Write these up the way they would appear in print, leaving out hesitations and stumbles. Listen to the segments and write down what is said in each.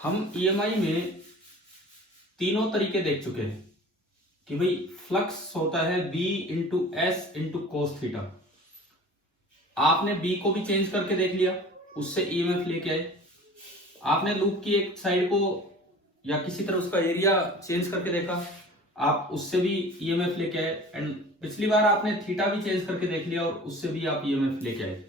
हम ईएमआई में तीनों तरीके देख चुके हैं कि भाई फ्लक्स होता है B into S into cos theta. आपने बी को भी चेंज करके देख लिया, उससे ईएमएफ लेके आए। आपने लूप की एक साइड को या किसी तरह उसका एरिया चेंज करके देखा, आप उससे भी ईएमएफ लेके आए। एंड पिछली बार आपने थीटा भी चेंज करके देख लिया और उससे भी आप ईएमएफ लेके आए।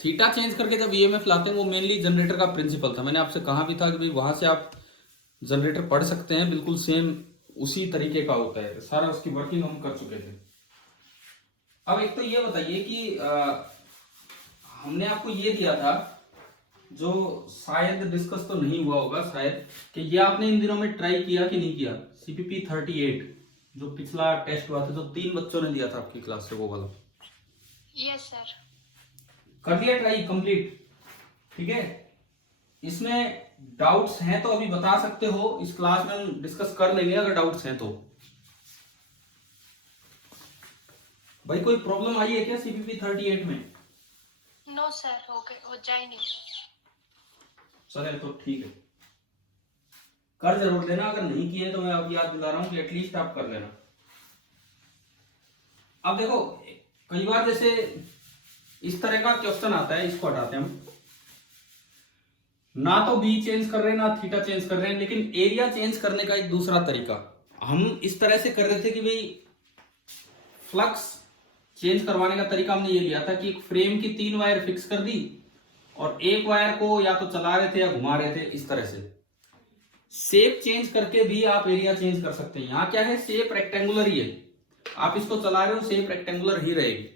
थीटा चेंज करके जब ईएमएफ लाते हैं वो मेनली जनरेटर का प्रिंसिपल था। मैंने आपसे कहा भी था कि भाई वहां से आप जनरेटर पढ़ सकते हैं, बिल्कुल सेम उसी तरीके का होता है। सारा उसकी वर्किंग हम कर चुके थे। अब एक तो ये बताइए कि हमने आपको ये दिया था जो शायद डिस्कस तो नहीं हुआ होगा शायद, कि ये आपने इन दिनों में ट्राई किया कि नहीं किया, CPP 38 जो पिछला टेस्ट हुआ था, जो 3 बच्चों ने दिया था आपकी क्लास से, वो वाला। Yes sir. कर दिया ट्राई कंप्लीट? ठीक है। इसमें डाउट्स हैं तो अभी बता सकते हो, इस क्लास में हम डिस्कस कर लेंगे अगर डाउट्स हैं तो। भाई कोई प्रॉब्लम आई है क्या CPP 38 में? नो सर, हो जाए नहीं। चले तो ठीक है, कर जरूर लेना। अगर नहीं किए तो मैं अब याद दिला रहा हूं कि एटलीस्ट आप कर लेना। अब देखो कई बार जैसे इस तरह का क्वेश्चन आता है, इसको हटाते हैं हम। ना तो बी चेंज कर रहे हैं ना थीटा चेंज कर रहे हैं, लेकिन एरिया चेंज करने का एक दूसरा तरीका हम इस तरह से कर रहे थे कि भाई फ्लक्स चेंज करवाने का तरीका हमने ये लिया था कि एक फ्रेम की 3 वायर फिक्स कर दी और एक वायर को या तो चला रहे थे या घुमा रहे थे। इस तरह से शेप चेंज करके भी आप एरिया चेंज कर सकते हैं। यहां क्या है, शेप रेक्टेंगुलर ही है। आप इसको चला रहे हो, शेप रेक्टेंगुलर ही रहेगी।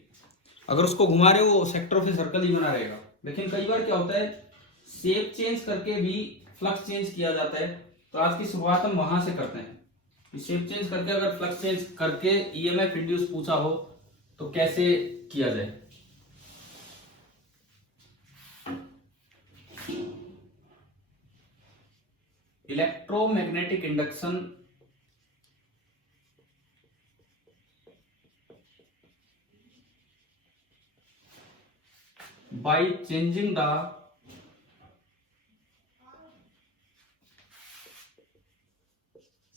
अगर उसको घुमा रहे हो, सेक्टर ऑफ ए सर्कल ही बना रहेगा। लेकिन कई बार क्या होता है, शेप चेंज करके भी फ्लक्स चेंज किया जाता है। तो आज की शुरुआत हम वहां से करते हैं। शेप चेंज करके अगर फ्लक्स चेंज करके ईएमएफ इंड्यूस पूछा हो तो कैसे किया जाए। Electromagnetic induction by changing the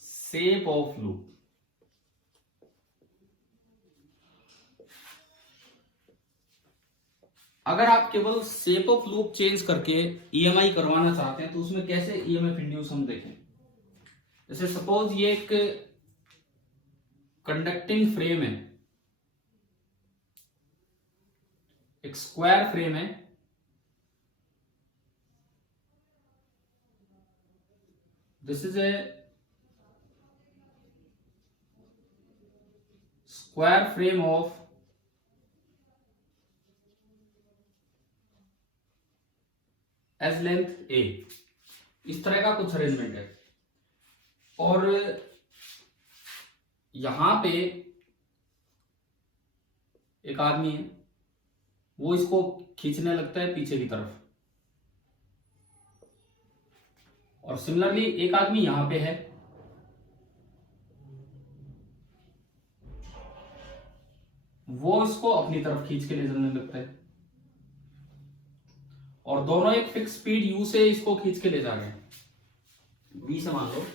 shape of loop। अगर आप केवल शेप ऑफ लूप चेंज करके ईएमआई करवाना चाहते हैं तो उसमें कैसे ईएमएफ इंड्यूस हम देखें। जैसे सपोज ये एक कंडक्टिंग फ्रेम है, एक स्क्वायर फ्रेम है। This is a square frame of edge length a. इस तरह का कुछ अरेंजमेंट है और यहां पे एक आदमी है, वो इसको खींचने लगता है पीछे की तरफ। और सिमिलरली एक आदमी यहां पे है, वो इसको अपनी तरफ खींच के ले जाने लगता है। और दोनों एक फिक्स स्पीड u से इसको खींच के ले जा रहे हैं। v से मान लो,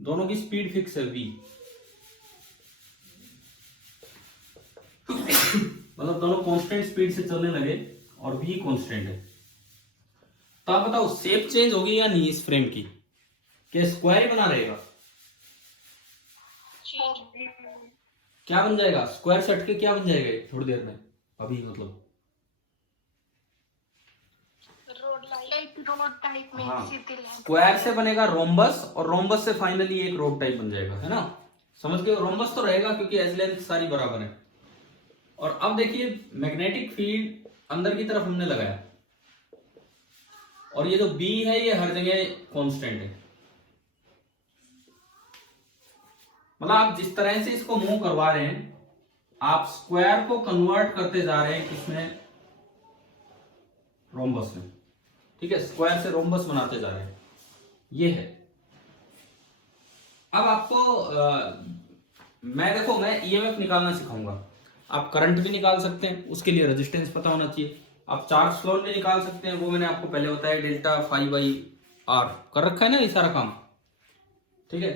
दोनों की स्पीड फिक्स है v। मतलब दोनों कांस्टेंट स्पीड से चलने लगे और v कांस्टेंट है। तो आप बताओ शेप चेंज होगी या नहीं इस फ्रेम की? क्या स्क्वायर ही बना रहेगा? क्या बन जाएगा? स्क्वायर से हटके क्या बन जाएगा थोड़ी देर में? अभी मतलब रोड टाइप में। हाँ, स्क्वायर से बनेगा रोम्बस और रोम्बस से फाइनली एक रोड टाइप बन जाएगा, है ना? समझ गए? रोम्बस तो रहेगा क्योंकि एज लेंथ सारी बराबर है। और अब देखिए मैग्नेटिक फील्ड अंदर की तरफ हमने लगाया और ये जो B है ये हर जगह कांस्टेंट है। मतलब आप जिस तरह से इसको मूव करवा रहे हैं, आप स्क्वायर को कन्वर्ट करते जा रहे हैं किसमें? रोम्बस में। ठीक है, स्क्वायर से रोम्बस बनाते जा रहे हैं, ये है। अब आपको मैं ईएमएफ निकालना सिखाऊंगा। आप करंट भी निकाल सकते हैं, उसके लिए रेजिस्टेंस पता होना चाहिए। आप चार्ज फ्लो भी निकाल सकते हैं, वो मैंने आपको पहले बताया, डेल्टा फाई बाई आर कर रखा है ना ये सारा काम। ठीक है,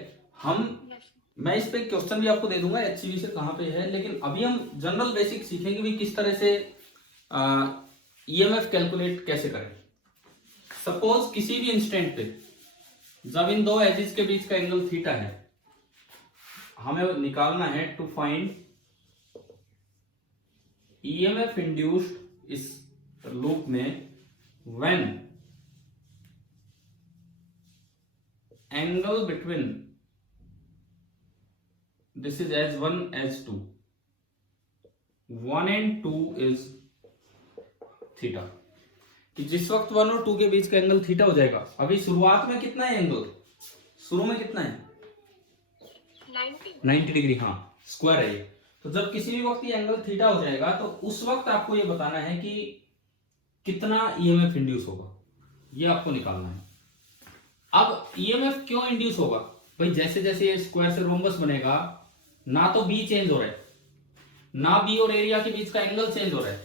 मैं इस पे क्वेश्चन भी आपको दे दूंगा एचसीवी से कहाँ पे है, लेकिन अभी हम जनरल बेसिक सीखेंगे भी किस तरह से ईएमएफ कैलकुलेट कैसे करें। सपोज किसी भी इंस्टेंट पे जब इन दो एजिस के बीच का एंगल थीटा है, हमें निकालना है टू फाइंड ईएमएफ इंड्यूस्ड इस लूप में when angle between this is H1 H2 1 and 2 is theta, कि जिस वक्त 1 और 2 के बीच का एंगल थीटा हो जाएगा। अभी शुरुआत में कितना है एंगल, शुरू में कितना है 90 डिग्री, हाँ स्क्वायर है ये। तो जब किसी भी वक्त ये एंगल थीटा हो जाएगा तो उस वक्त आपको ये बताना है कि कितना ईएमएफ इंड्यूस होगा, ये आपको निकालना है। अब ईएमएफ क्यों इंड्यूस होगा भाई, जैसे जैसे ये स्क्वायर से रोम्बस बनेगा ना तो बी चेंज हो रहा है, ना बी और एरिया के बीच का एंगल चेंज हो रहा है,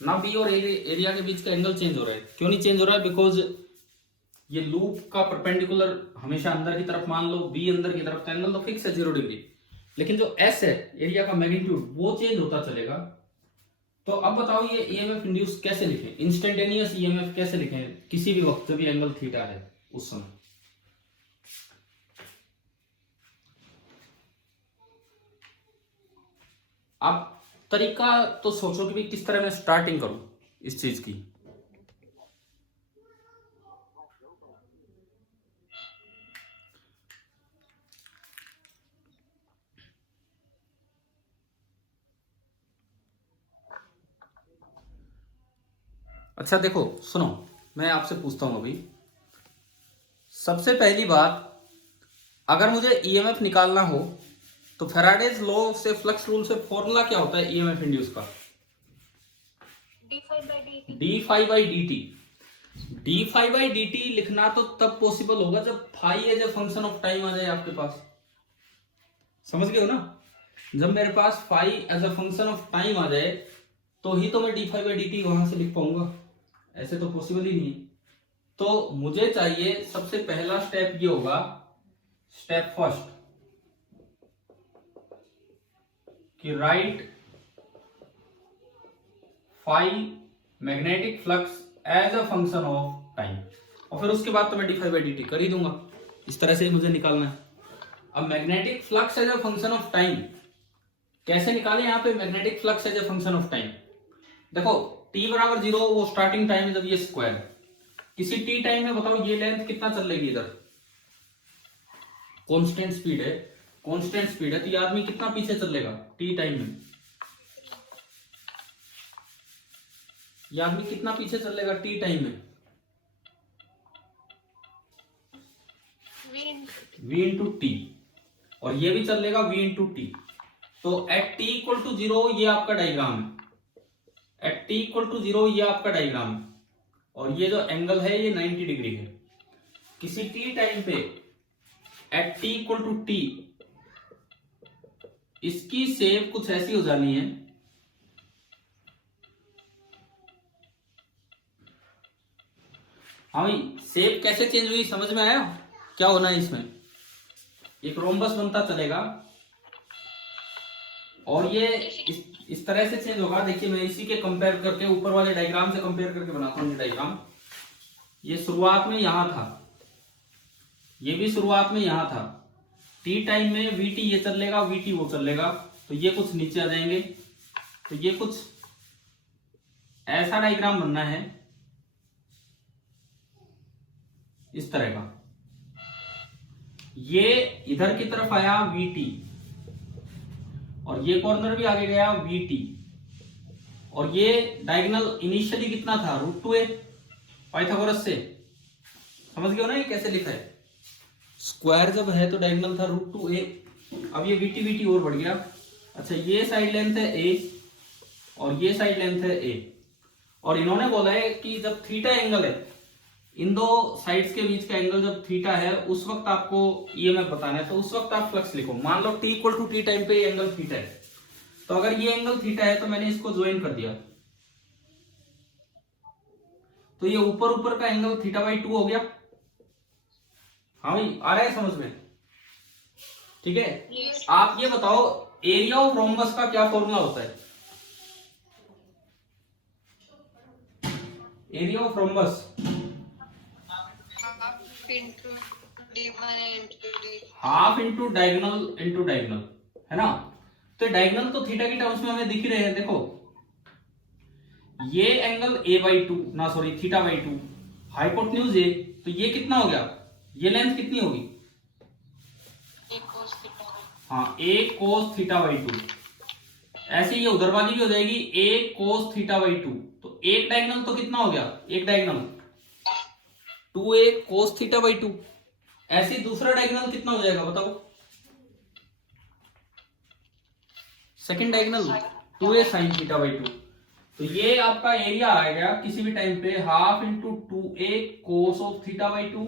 ना बी और एरिया के बीच का एंगल चेंज हो रहा है। क्यों नहीं चेंज हो रहा है, बिकॉज ये लूप का परपेंडिकुलर हमेशा अंदर की तरफ मान लो, बी अंदर की तरफ, तो एंगल तो फिक्स है 0 डिग्री, लेकिन जो एस है एरिया का मैग्नीट्यूड वो चेंज होता चलेगा। तो अब बताओ ये ईएमएफ इंड्यूस कैसे लिखें, इंस्टेंटेनियस ईएमएफ कैसे लिखें किसी भी वक्त जब ये एंगल थीटा है उस समय। अब तरीका तो सोचो कि भाई किस तरह मैं स्टार्टिंग करूं इस चीज की। अच्छा देखो सुनो, मैं आपसे पूछता हूं अभी, सबसे पहली बात, अगर मुझे ईएमएफ निकालना हो तो फैराडेज लॉ से, फ्लक्स रूल से फॉर्मूला क्या होता है ईएमएफ इंड्यूस का, d phi by d t. D phi by d t लिखना तो तब पॉसिबल होगा जब phi as a function of time आ जाए आपके पास, समझ गए हो ना। जब मेरे पास phi as a function of time आ जाए तो ही तो मैं d phi by d t वहां से लिख पाऊंगा, ऐसे तो पॉसिबल ही नहीं है। तो मुझे चाहिए, सबसे पहला स्टेप ये होगा, स्टेप फर्स्ट, कि write phi magnetic flux as a function of time, और फिर उसके बाद तो मैं d phi by d t कर ही दूंगा। इस तरह से मुझे निकालना है। अब magnetic flux as a function of time कैसे निकालें, यहां पे magnetic flux as a function of time, देखो t बराबर 0 वो स्टार्टिंग टाइम है जब ये स्क्वायर है, किसी t टाइम में बताओ ये लेंथ कितना चल लेगी, इधर कांस्टेंट स्पीड है, कांस्टेंट स्पीड है, तो ये आदमी कितना पीछे चलेगा t टाइम में, ये आदमी कितना पीछे चलेगा t टाइम में, v इंटू टी, और ये भी चलेगा v इंटू टी। तो एट t इक्वल टू 0 ये आपका डायग्राम है, एट t इक्वल टू 0 ये आपका डायग्राम है, और ये जो एंगल है ये 90 डिग्री है। किसी t टाइम पे at t equal to t इसकी शेप कुछ ऐसी हो जानी है, हाँ भाई शेप कैसे चेंज हुई समझ में आया, क्या होना है इसमें, एक रोम्बस बनता चलेगा और ये इस तरह से चेंज होगा। देखिए मैं इसी के कंपेयर करके, ऊपर वाले डायग्राम से कंपेयर करके बनाता हूँ ये डायग्राम। ये शुरुआत में यहां था, ये भी शुरुआत में यहां था, टी टाइम में वीटी ये चलेगा, वीटी वो चलेगा, तो ये कुछ नीचे आ जाएंगे, तो ये कुछ ऐसा डायग्राम बनना है इस तरह का। ये इधर की तरफ आया वीटी, और ये कॉर्नर भी आगे गया वीटी, और ये डायगोनल इनिशियली कितना था √2a पाइथागोरस से, समझ गए हो ना ये कैसे लिखा है, स्क्वायर जब है तो डायगोनल था √2a। अब ये वीटी वीटी और बढ़ गया। अच्छा ये साइड लेंथ है a और ये साइड लेंथ है a, और इन्होंने बोला है कि जब थीटा एंगल है, इन दो साइड्स के बीच का एंगल जब थीटा है उस वक्त आपको ईएमएफ बताना है, तो उस वक्त आप फ्लक्स लिखो। मान लो t equal to t time पे ये एंगल थीटा है, तो अगर ये एंगल थीटा है तो मैंने इसको ज्वाइन कर दिया, तो ये ऊपर ऊपर का एंगल थीटा बाई 2 हो गया। हाँ भाई, आ रहा है समझ में? ठीक है। Yes. आप ये बताओ, एरिया ऑफ रोम्बस का क्या फॉर्मूला होता है? Area of rhombus half into diagonal है ना। तो डायगोनल तो थीटा की टर्म्स में हमें दिख ही रहे हैं। देखो ये एंगल a बाई 2 ना sorry theta by 2, hypotenuse a, तो ये कितना हो गया? ये लेंथ कितनी होगी? हाँ, a cos थीटा बाई 2। ऐसे ये उधर वाली भी हो जाएगी a cos थीटा बाई 2। तो एक डायगोनल तो कितना हो गया? एक diagonal 2a cos theta by 2। ऐसे ही दूसरा डायगोनल कितना हो जाएगा बताओ? Second diagonal 2a sin theta by 2। तो ये आपका एरिया आएगा किसी भी टाइम पे half into 2a cos of theta by 2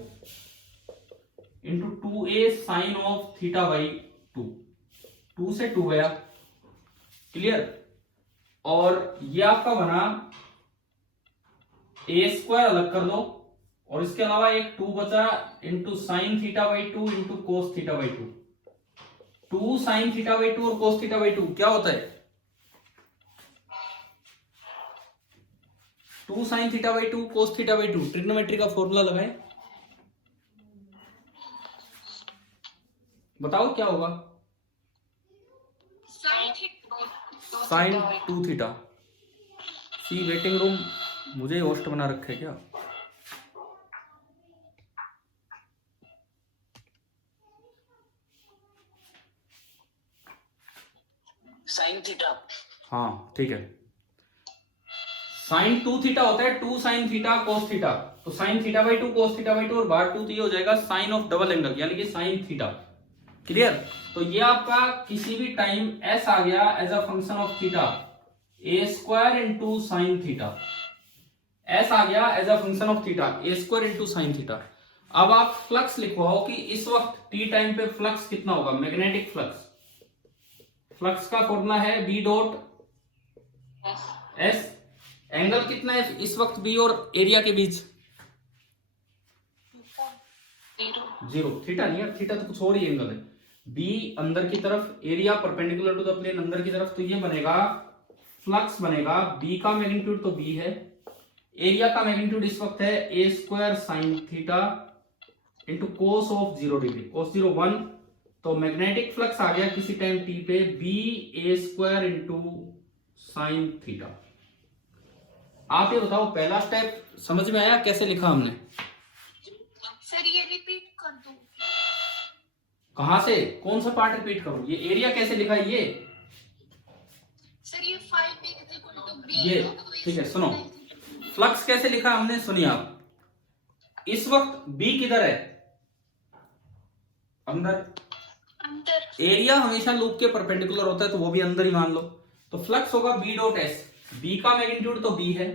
into 2a sin of theta by 2। 2 से 2 गया, क्लियर। और ये आपका बना a स्क्वायर अलग कर दो और इसके अलावा एक 2 बचा into sine theta by 2 into cos theta by 2। 2 sine theta by 2 और कोस थीटा बाई 2 क्या होता है? 2 sine theta by 2 cos theta by 2। Trigonometry का फॉर्मूला लगाएं, बताओ क्या होगा? Sine 2 theta. See waiting room मुझे होस्ट बना रखे क्या? Sine theta. हाँ ठीक है। साइन 2 थीटा होता है 2 साइन थीटा कोस थीटा। तो sine theta by 2 cos theta by 2 और बार 2, तो ये हो जाएगा साइन ऑफ डबल एंगल यानी कि साइन थीटा। क्लियर। तो ये आपका किसी भी टाइम एस आ गया as a function of theta, a square into sine theta. S आ गया as a function of theta, a square into sine theta. अब आप फ्लक्स लिखवाओ कि इस वक्त टी टाइम पे फ्लक्स कितना होगा? Magnetic flux. फ्लक्स का फॉर्मूला है बी डॉट एस। एंगल कितना है इस वक्त बी और एरिया के बीच? 0। थीटा नहीं है, थीटा तो कुछ और ही एंगल है। बी अंदर की तरफ, area perpendicular to the plane अंदर की तरफ, तो ये बनेगा फ्लक्स बनेगा बी का मैग्नीट्यूड तो बी है, एरिया का मैग्नीट्यूड इस वक्त है a square sine theta into cos of 0 degree, cos 0 1। तो मैग्नेटिक फ्लक्स आ गया किसी टाइम टी पे बी ए स्क्वायर इंटू साइन थीटा। आप ये बताओ पहला स्टेप समझ में आया कैसे लिखा हमने? सर ये रिपीट कर दो। कहां से? कौन सा पार्ट रिपीट करूं? ये एरिया कैसे लिखा है ये? सर ये 5 इज इक्वल टू b। ये ठीक है, सुनो फ्लक्स कैसे लिखा हमने, सुनिए आप। इस वक्त बी किधर है? अंदर। एरिया हमेशा लूप के परपेंडिकुलर होता है तो वो भी अंदर ही मान लो। तो फ्लक्स होगा बी डॉट एस। बी का मैग्नीट्यूड तो बी है,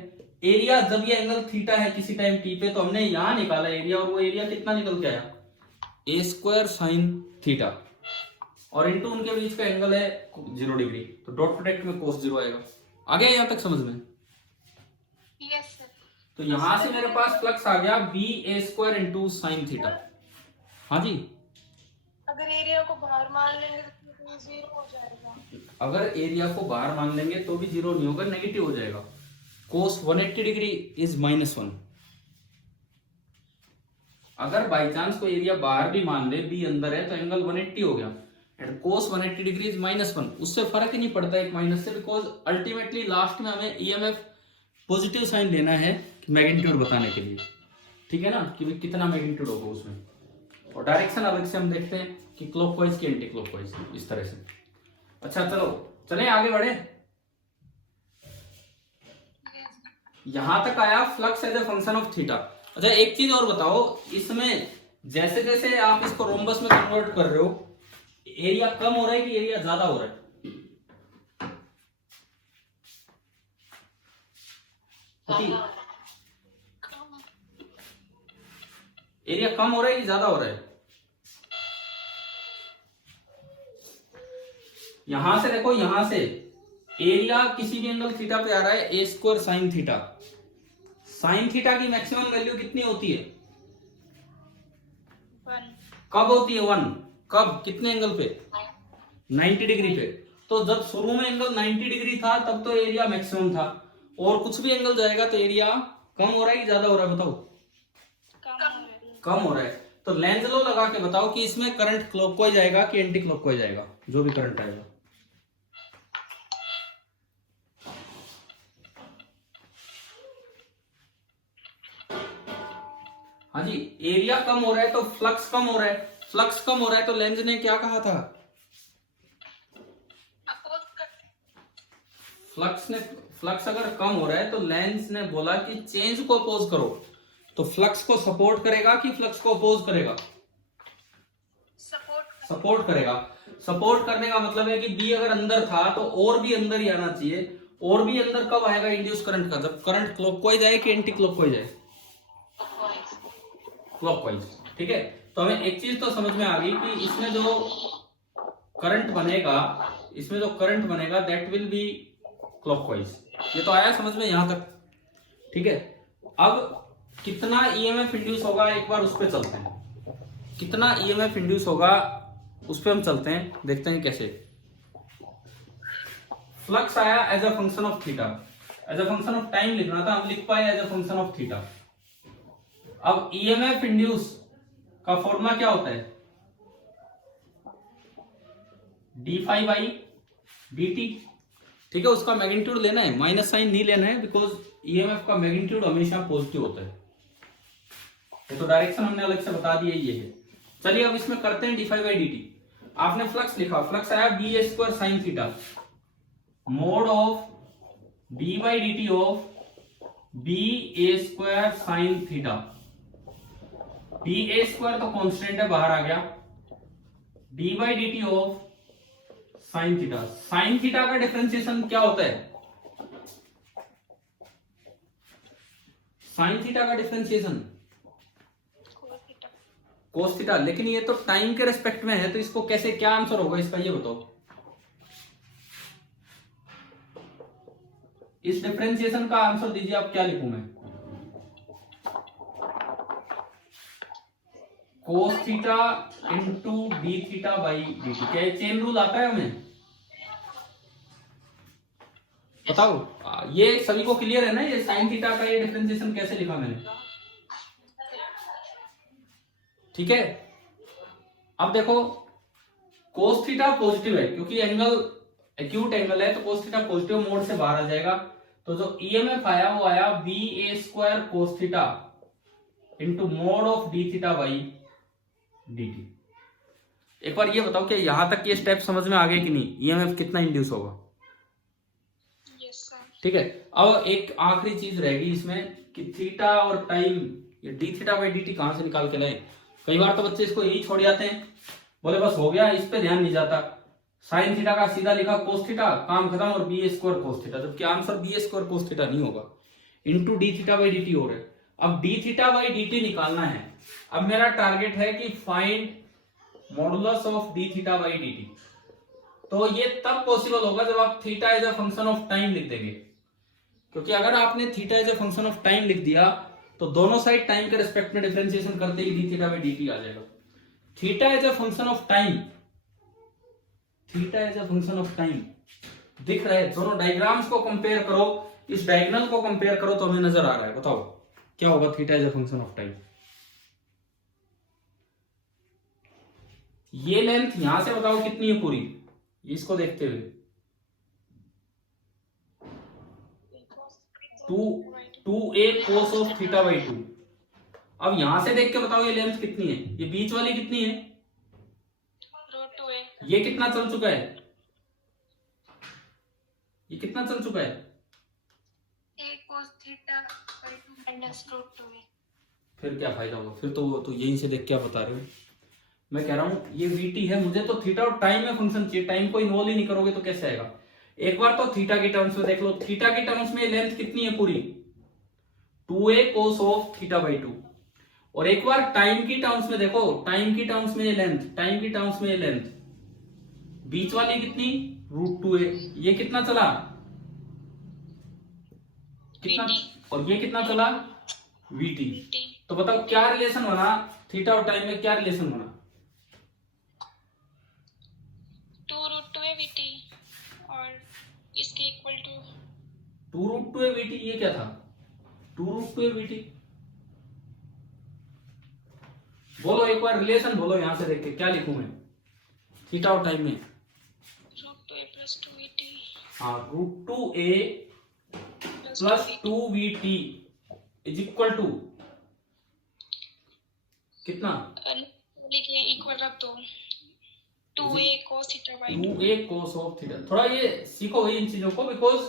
एरिया जब ये एंगल थीटा है किसी टाइम टी पे, तो हमने यहां निकाला एरिया और वो एरिया कितना निकल के आया? ए स्क्वायर साइन थीटा और इंटू उनके बीच का एंगल है 0 डिग्री, तो डॉट प्रोडक्ट में कोस 0 आएगा। आ गया यहां तक समझ में? Yes sir. तो यहां से मेरे पास फ्लक्स आ गया बी ए स्क्वायर इंटू साइन थीटा। हाँ जी, अगर एरिया को बाहर मान लेंगे तो 0 हो जाएगा। अगर एरिया को बाहर मान लेंगे तो भी 0 नहीं होगा, नेगेटिव हो जाएगा। कोस 180 डिग्री इज -1। अगर बाई चांस कोई एरिया बाहर भी मान ले, बी अंदर है, तो एंगल 180 हो गया एंड कोस 180 डिग्री इज -1। उससे फर्क ही नहीं पड़ता एक माइनस से, बिकॉज अल्टीमेटली लास्ट में हमें ईएमएफ पॉजिटिव साइन लेना है मैग्नीट्यूड बताने के लिए। ठीक है ना, कि कितना मैग्नीट्यूड होगा उसमें। और डायरेक्शन अलग से हम देखते हैं कि क्लॉकवाइज की एंटी क्लॉकवाइज, इस तरह से। अच्छा चलो चलें आगे बढ़े। यहां तक आया flux as a function of theta. अच्छा एक चीज और बताओ, इसमें जैसे जैसे आप इसको रोम्बस में कन्वर्ट कर रहे हो, एरिया कम हो रहा है कि एरिया ज्यादा हो रहा है? एरिया कम हो रहा है कि ज्यादा हो रहा है? यहां से देखो, यहां से एरिया किसी भी एंगल थीटा पे आ रहा है a square sine theta. Sine theta की मैक्सिमम वैल्यू कितनी होती है? 1। कब होती है 1? कब, कितने एंगल पे? 90 डिग्री पे। तो जब शुरू में एंगल 90 डिग्री था तब तो एरिया मैक्सिमम था, और कुछ भी एंगल जाएगा तो एरिया कम हो रहा है कि ज्यादा हो रहा है? बताओ। कम हो रहा है। तो लेंज लो लगा के बताओ कि इसमें करंट क्लॉकवाइज आएगा कि एंटी क्लॉकवाइज आएगा, जो भी करंट आएगा। हाँ जी, एरिया कम हो रहा है तो फ्लक्स कम हो रहा है, फ्लक्स कम हो रहा है तो लेंज ने क्या कहा था? फ्लक्स अगर कम हो रहा है तो लेंज ने बोला कि चेंज को अपोज करो। तो फ्लक्स को सपोर्ट करेगा कि फ्लक्स को अपोज करेगा? सपोर्ट करेगा। सपोर्ट करने का मतलब है कि बी अगर अंदर था तो और भी अंदर ही आना चाहिए। और भी अंदर कब आएगा इंड्यूस करंट का? जब करंट क्लॉकवाइज आए कि एंटी क्लॉकवाइज आए? क्लॉकवाइज। ठीक है, तो हमें एक चीज तो समझ में आ गई कि इसमें जो करंट बनेगा दैट विल बी क्लॉकवाइज। ये तो आया समझ में यहां तक? ठीक है, अब कितना ईएमएफ इंड्यूस होगा एक बार उस पर चलते हैं। कितना ईएमएफ इंड्यूस होगा उस पर हम चलते हैं, देखते हैं कैसे। फ्लक्स आया as a function of theta, as a function of time लिखना था, हम लिख पाए as a function of theta. अब ईएमएफ इंड्यूस का फॉर्मूला क्या होता है? D phi by d t. ठीक है, उसका मैग्नीट्यूड लेना है, माइनस साइन नहीं लेना है, बिकॉज ईएमएफ का मैग्नीट्यूड हमेशा पॉजिटिव होता है। ये तो डायरेक्शन हमने अलग से बता दिया, ये है। चलिए अब इसमें करते हैं d phi by d t. आपने फ्लक्स लिखा, फ्लक्स आया B A square sine theta, mod of d by d t of B A square sine theta. B A square तो कांस्टेंट है, बाहर आ गया, d by d t of sine theta. Sine theta का differentiation क्या होता है? Sine theta का डिफरेंशिएशन कोस थीटा। लेकिन ये तो टाइम के रेस्पेक्ट में है, तो इसको कैसे, क्या आंसर होगा इसका, ये बताओ। इस डिफरेंशिएशन का आंसर दीजिए आप, क्या लिखूं मैं? कोस theta into d theta by d T. क्या चेन रूल आता है हमें? बताओ, ये सभी को क्लियर है ना? ये साइन थीटा का ये डिफरेंशिएशन कैसे लिखा मैंने? ठीक है, अब देखो कोस थीटा पॉजिटिव है क्योंकि एंगल एक्यूट एंगल है, तो कोस थीटा पॉजिटिव मोड से बाहर आ जाएगा। तो जो ईएमएफ आया वो आया B A square cos theta into mod of d theta by d t. एक बार ये बताओ कि यहां तक ये स्टेप समझ में आ गए कि नहीं? ईएमएफ कितना इंड्यूस होगा? ठीक है, अब एक आखिरी चीज रहेगी इसमें कि थीटा और टाइम, ये D theta by d T कहां से निकाल के लाए? कई बार तो बच्चे इसको यही छोड़ जाते हैं, बोले बस हो गया, इस पे ध्यान नहीं जाता। साइन थीटा का सीधा लिखा कोस थीटा, काम खत्म, और बी ए स्क्वायर कोस थीटा, जबकि आंसर बी ए स्क्वायर कोस थीटा नहीं होगा, into d theta by d t हो रहा है। अब d theta by d t निकालना है। अब मेरा टारगेट है कि find modulus of d theta by d t. तो ये तब पॉसिबल होगा जब आप theta as a function of time लिख देंगे, क्योंकि अगर आपने theta as a function of time लिख दिया तो दोनों साइड टाइम के रिस्पेक्ट में डिफरेंशिएशन करते ही d theta by d t आ जाएगा। Theta as a function of time, theta as a function of time दिख रहा है। दोनों डायग्राम्स को कंपेयर करो, इस डायगोनल को कंपेयर करो तो हमें नजर आ रहा है। बताओ क्या होगा theta as a function of time? ये लेंथ यहां से बताओ कितनी है पूरी, इसको देखते हुए। 2a cos of theta by 2। अब यहां से देख के बताओ ये लेंथ कितनी है, ये बीच वाली कितनी है? ये कितना चल चुका है? ये कितना चल चुका है? फिर क्या फायदा होगा? फिर तो यहीं से देख क्या बता रहे हो? मैं कह रहा हूं ये vt है, मुझे तो थीटा और टाइम में फंक्शन चाहिए, टाइम को इन्वॉल्व ही नहीं करोगे तो कैसे आएगा? एक बार तो थीटा की टर्म्स में देख लो, थीटा की टर्म्स में लेंथ कितनी है पूरी? 2a cos of theta by 2। और एक बार टाइम की टर्म्स में देखो, टाइम की टर्म्स में ये लेंथ, टाइम की टर्म्स में ये लेंथ, बीच वाली कितनी? √2a। ये कितना चला? कितना? और ये कितना चला? वीटी। टी। तो बताओ क्या रिलेशन बना थीटा और टाइम में, क्या रिलेशन बना? 2√2 वीटी और इसके इक्वल टू 2√2 वीटी। ये क्या था? 2√2 वीटी। बोलो एक बार रिलेशन बोलो, यहां से देख के क्या लिखूं मैं थीटा और टाइम में? √2a + 2 वीटी हाँ, √2a plus 2 vt is equal to कितना? लिखिए इक्वल रख दो 2a cos theta by 2a cos of theta. थोड़ा ये सीखो इन चीजों को, बिकॉज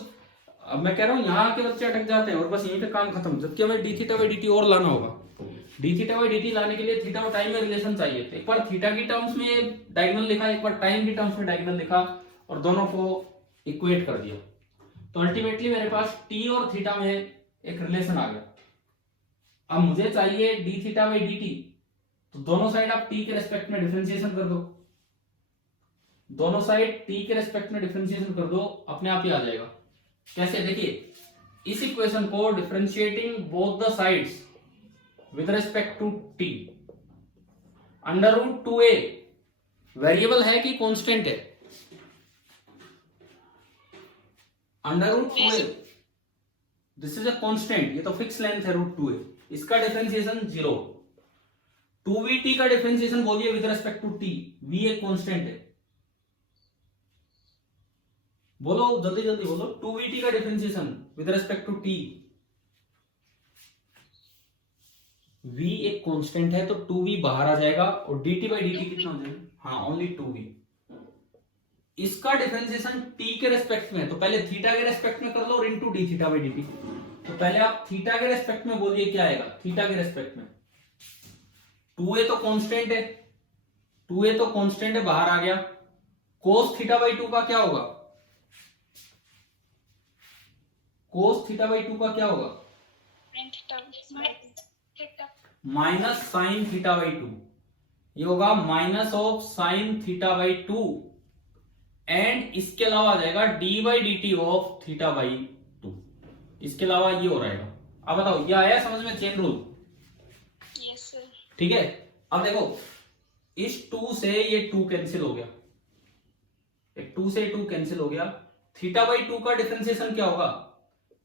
मैं कह रहा हूँ यहाँ के बच्चे अटक जाते हैं और बस यहीं पे काम खत्म, जबकि हमें डी थीटा बाई डी और लाना होगा। डी थीटा बाई डी लाने के लिए थीटा और टाइम में रिलेशन चाहिए। तो एक बार थीटा की टर्म्स में डायगोनल लिखा, एक बार टाइम की टर्म्स में डायगोनल लिखा और दोनों को इक्वेट कर दिया। तो अल्टीमेटली मेरे पास टी और थीटा में एक रिलेशन आ गया। अब मुझे चाहिए D theta by d t, तो दोनों साइड आप टी के रेस्पेक्ट में डिफरेंशिएशन कर दो, दोनों साइड टी के रेस्पेक्ट में डिफरेंशिएशन कर दो, अपने आप ही आ जाएगा। कैसे? देखिए, इस इक्वेशन को differentiating both the sides with respect to t, √2a variable है कि कांस्टेंट है? √2a this is a constant, ये तो फिक्स लेंथ है √2a। इसका डिफरेंशिएशन 0। 2vt का डिफरेंशिएशन बोलिए with respect to t, v एक कांस्टेंट है। बोलो जल्दी जल्दी बोलो, 2vt का differentiation with respect to t, v एक कांस्टेंट है तो 2v बाहर आ जाएगा और dt बाई dt कितना हो जाएगा? हाँ, ओनली 2v। इसका डिफरेंशिएशन t के रेस्पेक्ट में, तो पहले थीटा के रेस्पेक्ट में कर लो और into d theta by dt। तो पहले आप थीटा के रेस्पेक्ट में बोलिए क्या आएगा? थीटा के रेस्पेक्ट में 2a तो कांस्टेंट है, 2a तो कांस्टेंट है, बाहर आ गया। cos थीटा बाई 2 का क्या होगा? cos थीटा बाई 2 का क्या होगा? Minus sine theta by 2। ये होगा minus of sine theta by 2 and इसके अलावा आ जाएगा D by d t of theta by 2। इसके अलावा ये हो रहेगा। अब बताओ, ये आया समझ में चेन रूल? Yes sir. ठीक है। अब देखो, इस 2 से ये 2 कैंसिल हो गया, एक 2 से 2 कैंसिल हो गया। थीटा बाई 2 का डिफरेंशिएशन क्या होगा?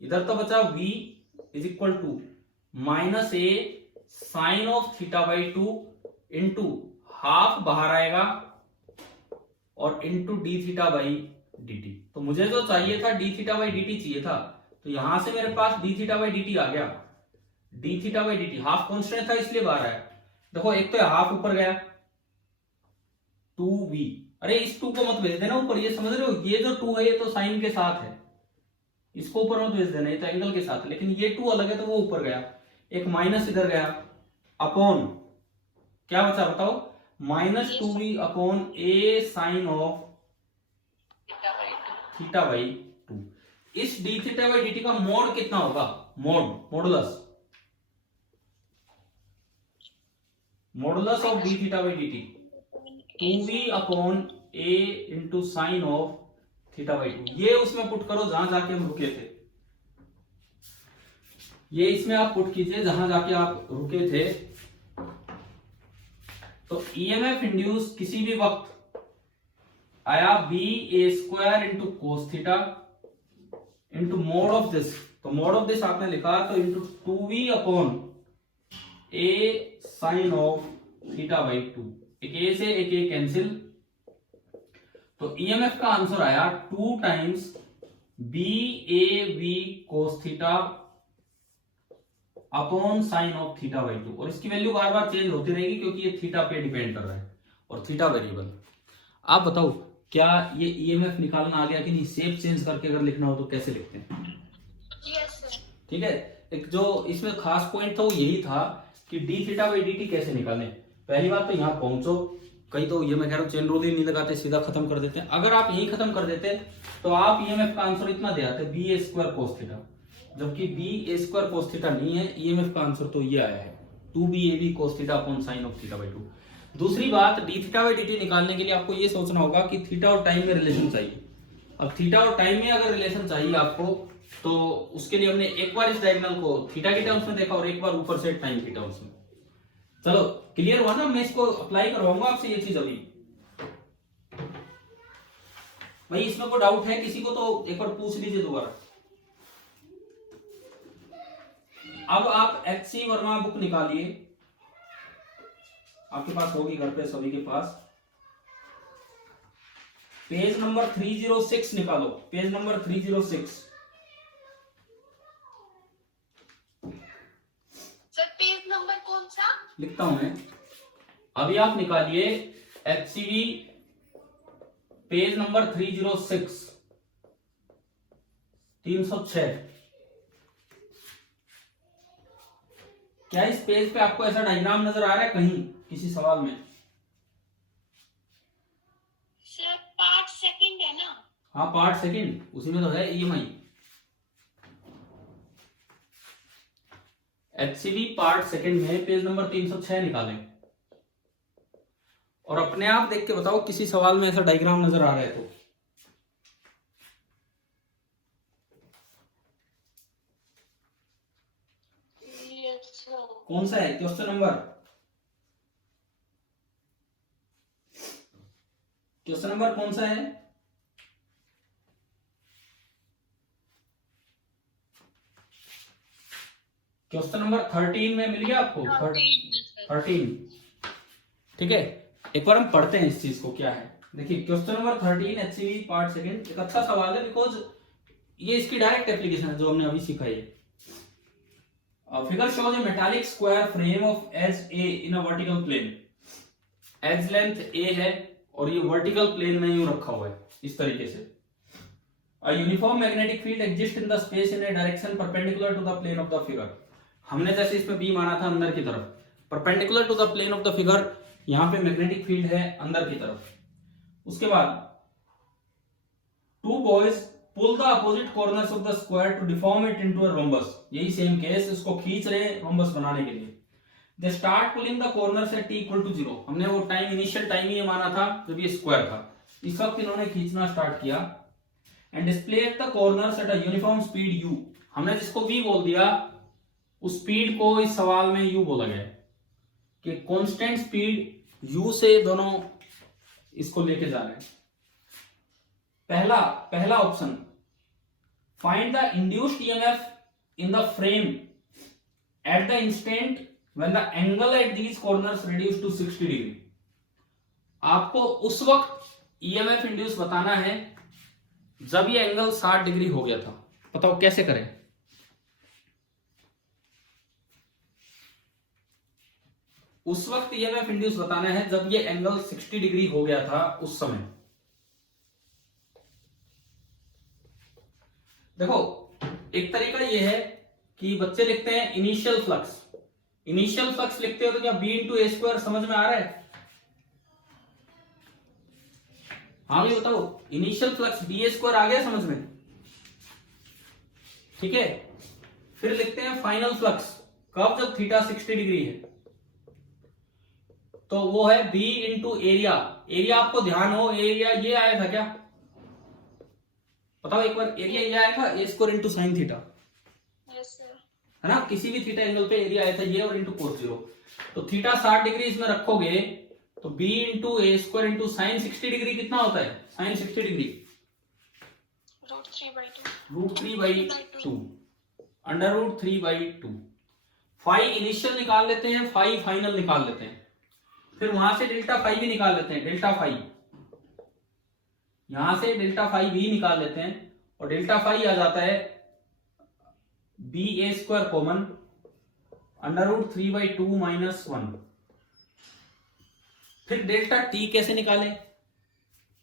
इधर तो बचा v is equal to minus a sine of theta by 2 into half बाहर आएगा और into d theta by d t. तो मुझे जो चाहिए था d theta by d t चाहिए था, तो यहां से मेरे पास d theta by d t आ गया। D theta by d t half constant था इसलिए बाहर आया। देखो, एक तो हाफ ऊपर गया 2v, अरे इस 2 को मत भेज देना ऊपर, ये समझ रहे हो? ये जो 2 है ये तो साइन के साथ है, इसको ऊपर मत भेज देना, ये तो एंगल के साथ। लेकिन ये 2 अलग है तो वो ऊपर गया, एक माइनस इधर गया, अपॉन क्या बचा बताओ? Minus 2v upon a sine of theta by 2। इस d theta by d t का मोड कितना होगा? Modulus of d theta by d t 2v upon a into sine of theta by 2। ये उसमें पुट करो जहां जाके हम रुके थे, ये इसमें आप पुट कीजिए जहां जाके आप रुके थे। तो ईएमएफ इंड्यूस किसी भी वक्त आया ba² into cos theta into mod of this, तो मोड ऑफ दिस आपने लिखा तो into 2v upon a sine of theta by 2। एक ए से एक ए कैंसिल, तो ईएमएफ का आंसर आया 2 times BAV cos theta upon sine of theta by 2। और इसकी वैल्यू बार बार चेंज होती रहेगी क्योंकि ये थीटा पे डिपेंड कर रहा है और थीटा वेरिएबल। आप बताओ, क्या ये ईएमएफ निकालना आ गया कि नहीं? शेप चेंज करके अगर लिखना हो तो कैसे लिखते हैं? Yes sir. ठीक है। एक जो इसमें खास पॉइंट था वो यही था कि D theta by d T कैसे निकालें। पहली बात तो यहाँ पहुंचो, कई तो ये मैं कह रहा हूँ चेन रूल ही नहीं लगाते, सीधा खत्म कर देते हैं। अगर आप यही खत्म कर देते तो आप ईएमएफ का आंसर इतना दे आते ba² कोस थीटा, जबकि ba² कोस थीटा नहीं है। ईएमएफ का आंसर तो ये आया है 2BAV cos theta upon sine of theta by 2। दूसरी बात, D theta by d T निकालने के लिए आपको ये सोचना होगा कि थीटा और टाइम में रिलेशन चाहिए। अब थीटा और टाइम में अगर रिलेशन चाहिए आपको तो उसके लिए हमने एक बार इस डायगोनल को थीटा के टर्म्स में देखा और एक बार ऊपर से टाइम के टर्म्स में। चलो क्लियर हुआ ना, मैं इसको अप्लाई करवाऊंगा आपसे ये चीज अभी। भाई इसमें कोई डाउट है किसी को तो एक बार पूछ लीजिए दोबारा। अब आप HC वर्मा बुक निकालिए, आपके पास होगी घर पे सभी के पास। पेज नंबर 306 निकालो, page number 306। Sir page number कौन सा? लिखता हूं मैं, अभी आप निकालिए HCV पेज नंबर 306, 306। क्या इस पेज पे आपको ऐसा डायग्राम नजर आ रहा है कहीं किसी सवाल में? सर पार्ट सेकंड है ना? हाँ पार्ट सेकंड, उसी में तो है EMI। HCV पार्ट सेकंड में पेज नंबर 306 निकालें और अपने आप देख के बताओ किसी सवाल में ऐसा डायग्राम नजर आ रहा है तो। कौन सा है क्वेश्चन नंबर? क्वेश्चन नंबर कौन सा है? क्वेश्चन नंबर 13 में मिल गया आपको? 13 ठीक है। एक बार हम पढ़ते हैं इस चीज को क्या है। देखिए question number 13 HCV part second एक अच्छा सवाल है, बिकॉज ये इसकी डायरेक्ट एप्लीकेशन है जो हमने अभी सीखा है। Figure shows a metallic square frame of edge a in a vertical plane. Edge length a है और ये वर्टिकल प्लेन में यूं रखा हुआ है इस तरीके से। A uniform magnetic field exists in the space in a direction perpendicular to the plane of the figure। हमने जैसे इसमें B माना था अंदर की तरफ, perpendicular to the plane of the figure, यहाँ पे मैग्नेटिक फील्ड है अंदर की तरफ। उसके बाद two boys pull the opposite corners of the square to deform it into a rhombus। यही सेम केस, इसको खींच रहे हैं rhombus बनाने के लिए। They start pulling the corners at t equal to 0। हमने वो टाइम इनिशियल टाइम ये माना था जब ये स्क्वायर था, इस वक्त इन्होंने खींचना स्टार्ट किया। And display at the corners at a uniform speed u। हमने जिसको v बोल दिया उस स्पीड को इस सवाल में u बोला गया कि कांस्टेंट स्पीड u से दोनों इसको लेके जा रहे हैं। पहला option, find the induced EMF in the frame at the instant when the angle at these corners reduce to 60 degree. आपको उस वक्त ईएमएफ इंड्यूस बताना है जब ये एंगल 60 डिग्री हो गया था। बताओ कैसे करें? उस वक्त ईएमएफ इंड्यूस बताना है जब ये एंगल 60 डिग्री हो गया था उस समय। देखो एक तरीका ये है कि बच्चे लिखते हैं इनिशियल फ्लक्स। इनिशियल फ्लक्स लिखते हो तो क्या b इंटू ए स्क्वायर समझ में आ रहा है? हाँ भी बताओ, इनिशियल फ्लक्स बी ए स्क्वायर आ गया समझ में? ठीक है। फिर लिखते हैं फाइनल फ्लक्स कब, जब थीटा 60 डिग्री है, तो वो है b इंटू एरिया। एरिया आपको ध्यान हो, एरिया ये आया था क्या? बताओ एक बार, एरिया ये आया था ए स्क्वायर इंटू साइन थीटा, है ना? किसी भी थीटा एंगल पे एरिया आया था ये और इंटू कोस 0। तो थीटा 60 डिग्री इसमें रखोगे तो b into a square into sine 60 degree कितना होता है? Sine 60 degree root 3/2 under root 3/2। Phi initial निकाल लेते हैं, फाई फाइनल निकाल लेते हैं, फिर वहां से डेल्टा फाई भी निकाल लेते हैं। डेल्टा फाई यहां से डेल्टा फाई भी निकाल लेते हैं और डेल्टा फाई आ जाता है बी ए square common under root 3/2 minus 1। फिर डेल्टा टी कैसे निकालें?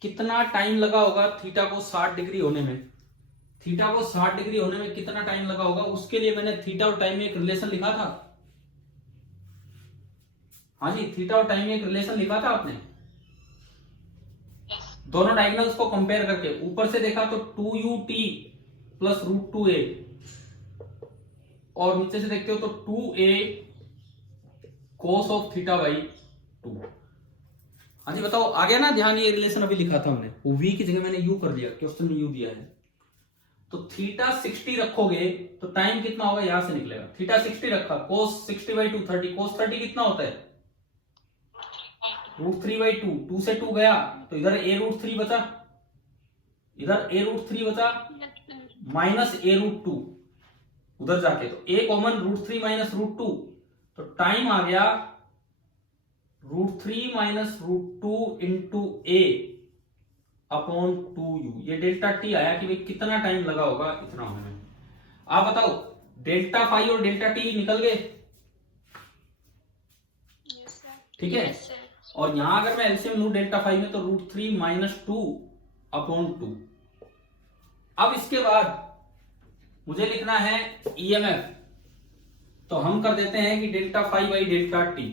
कितना टाइम लगा होगा थीटा को 60 डिग्री होने में? थीटा को 60 डिग्री होने में कितना टाइम लगा होगा? उसके लिए मैंने थीटा और टाइम में एक रिलेशन लिखा था। हाँ जी, थीटा और टाइम में एक रिलेशन लिखा था आपने। दोनों डायगोनल्स को कंपेयर करके ऊपर से देखा तो 2ut प्लस रूट 2a और नीचे से देखते हो तो 2a cos of theta by 2। हाँ जी बताओ, आ गया ना ध्यान? ये रिलेशन अभी लिखा था हमने, वो v की जगह मैंने u कर दिया, क्वेश्चन में u दिया है। तो थीटा 60 रखोगे तो टाइम कितना होगा यहां से निकलेगा। थीटा 60 रखा, कोस 60/2 30, कोस 30 कितना होता है √3/2, 2 से 2 गया तो इधर a√3 बचा, इधर a√3 बचा माइनस a√2 उधर जाके, तो a कॉमन √3 माइनस √2, तो टाइम आ गया √3 minus √2 into a upon 2u। ये डेल्टा टी आया कि भाई कितना टाइम लगा होगा इतना होने में। आप बताओ डेल्टा फाई और डेल्टा टी निकल गए, यस सर। ठीक है। Yes sir. और यहां अगर मैं एलसीएम लूं डेल्टा फाई में तो √3 माइनस 2 अपॉन 2। अब इसके बाद मुझे लिखना है ईएमएफ, तो हम कर देते हैं कि delta phi by delta t,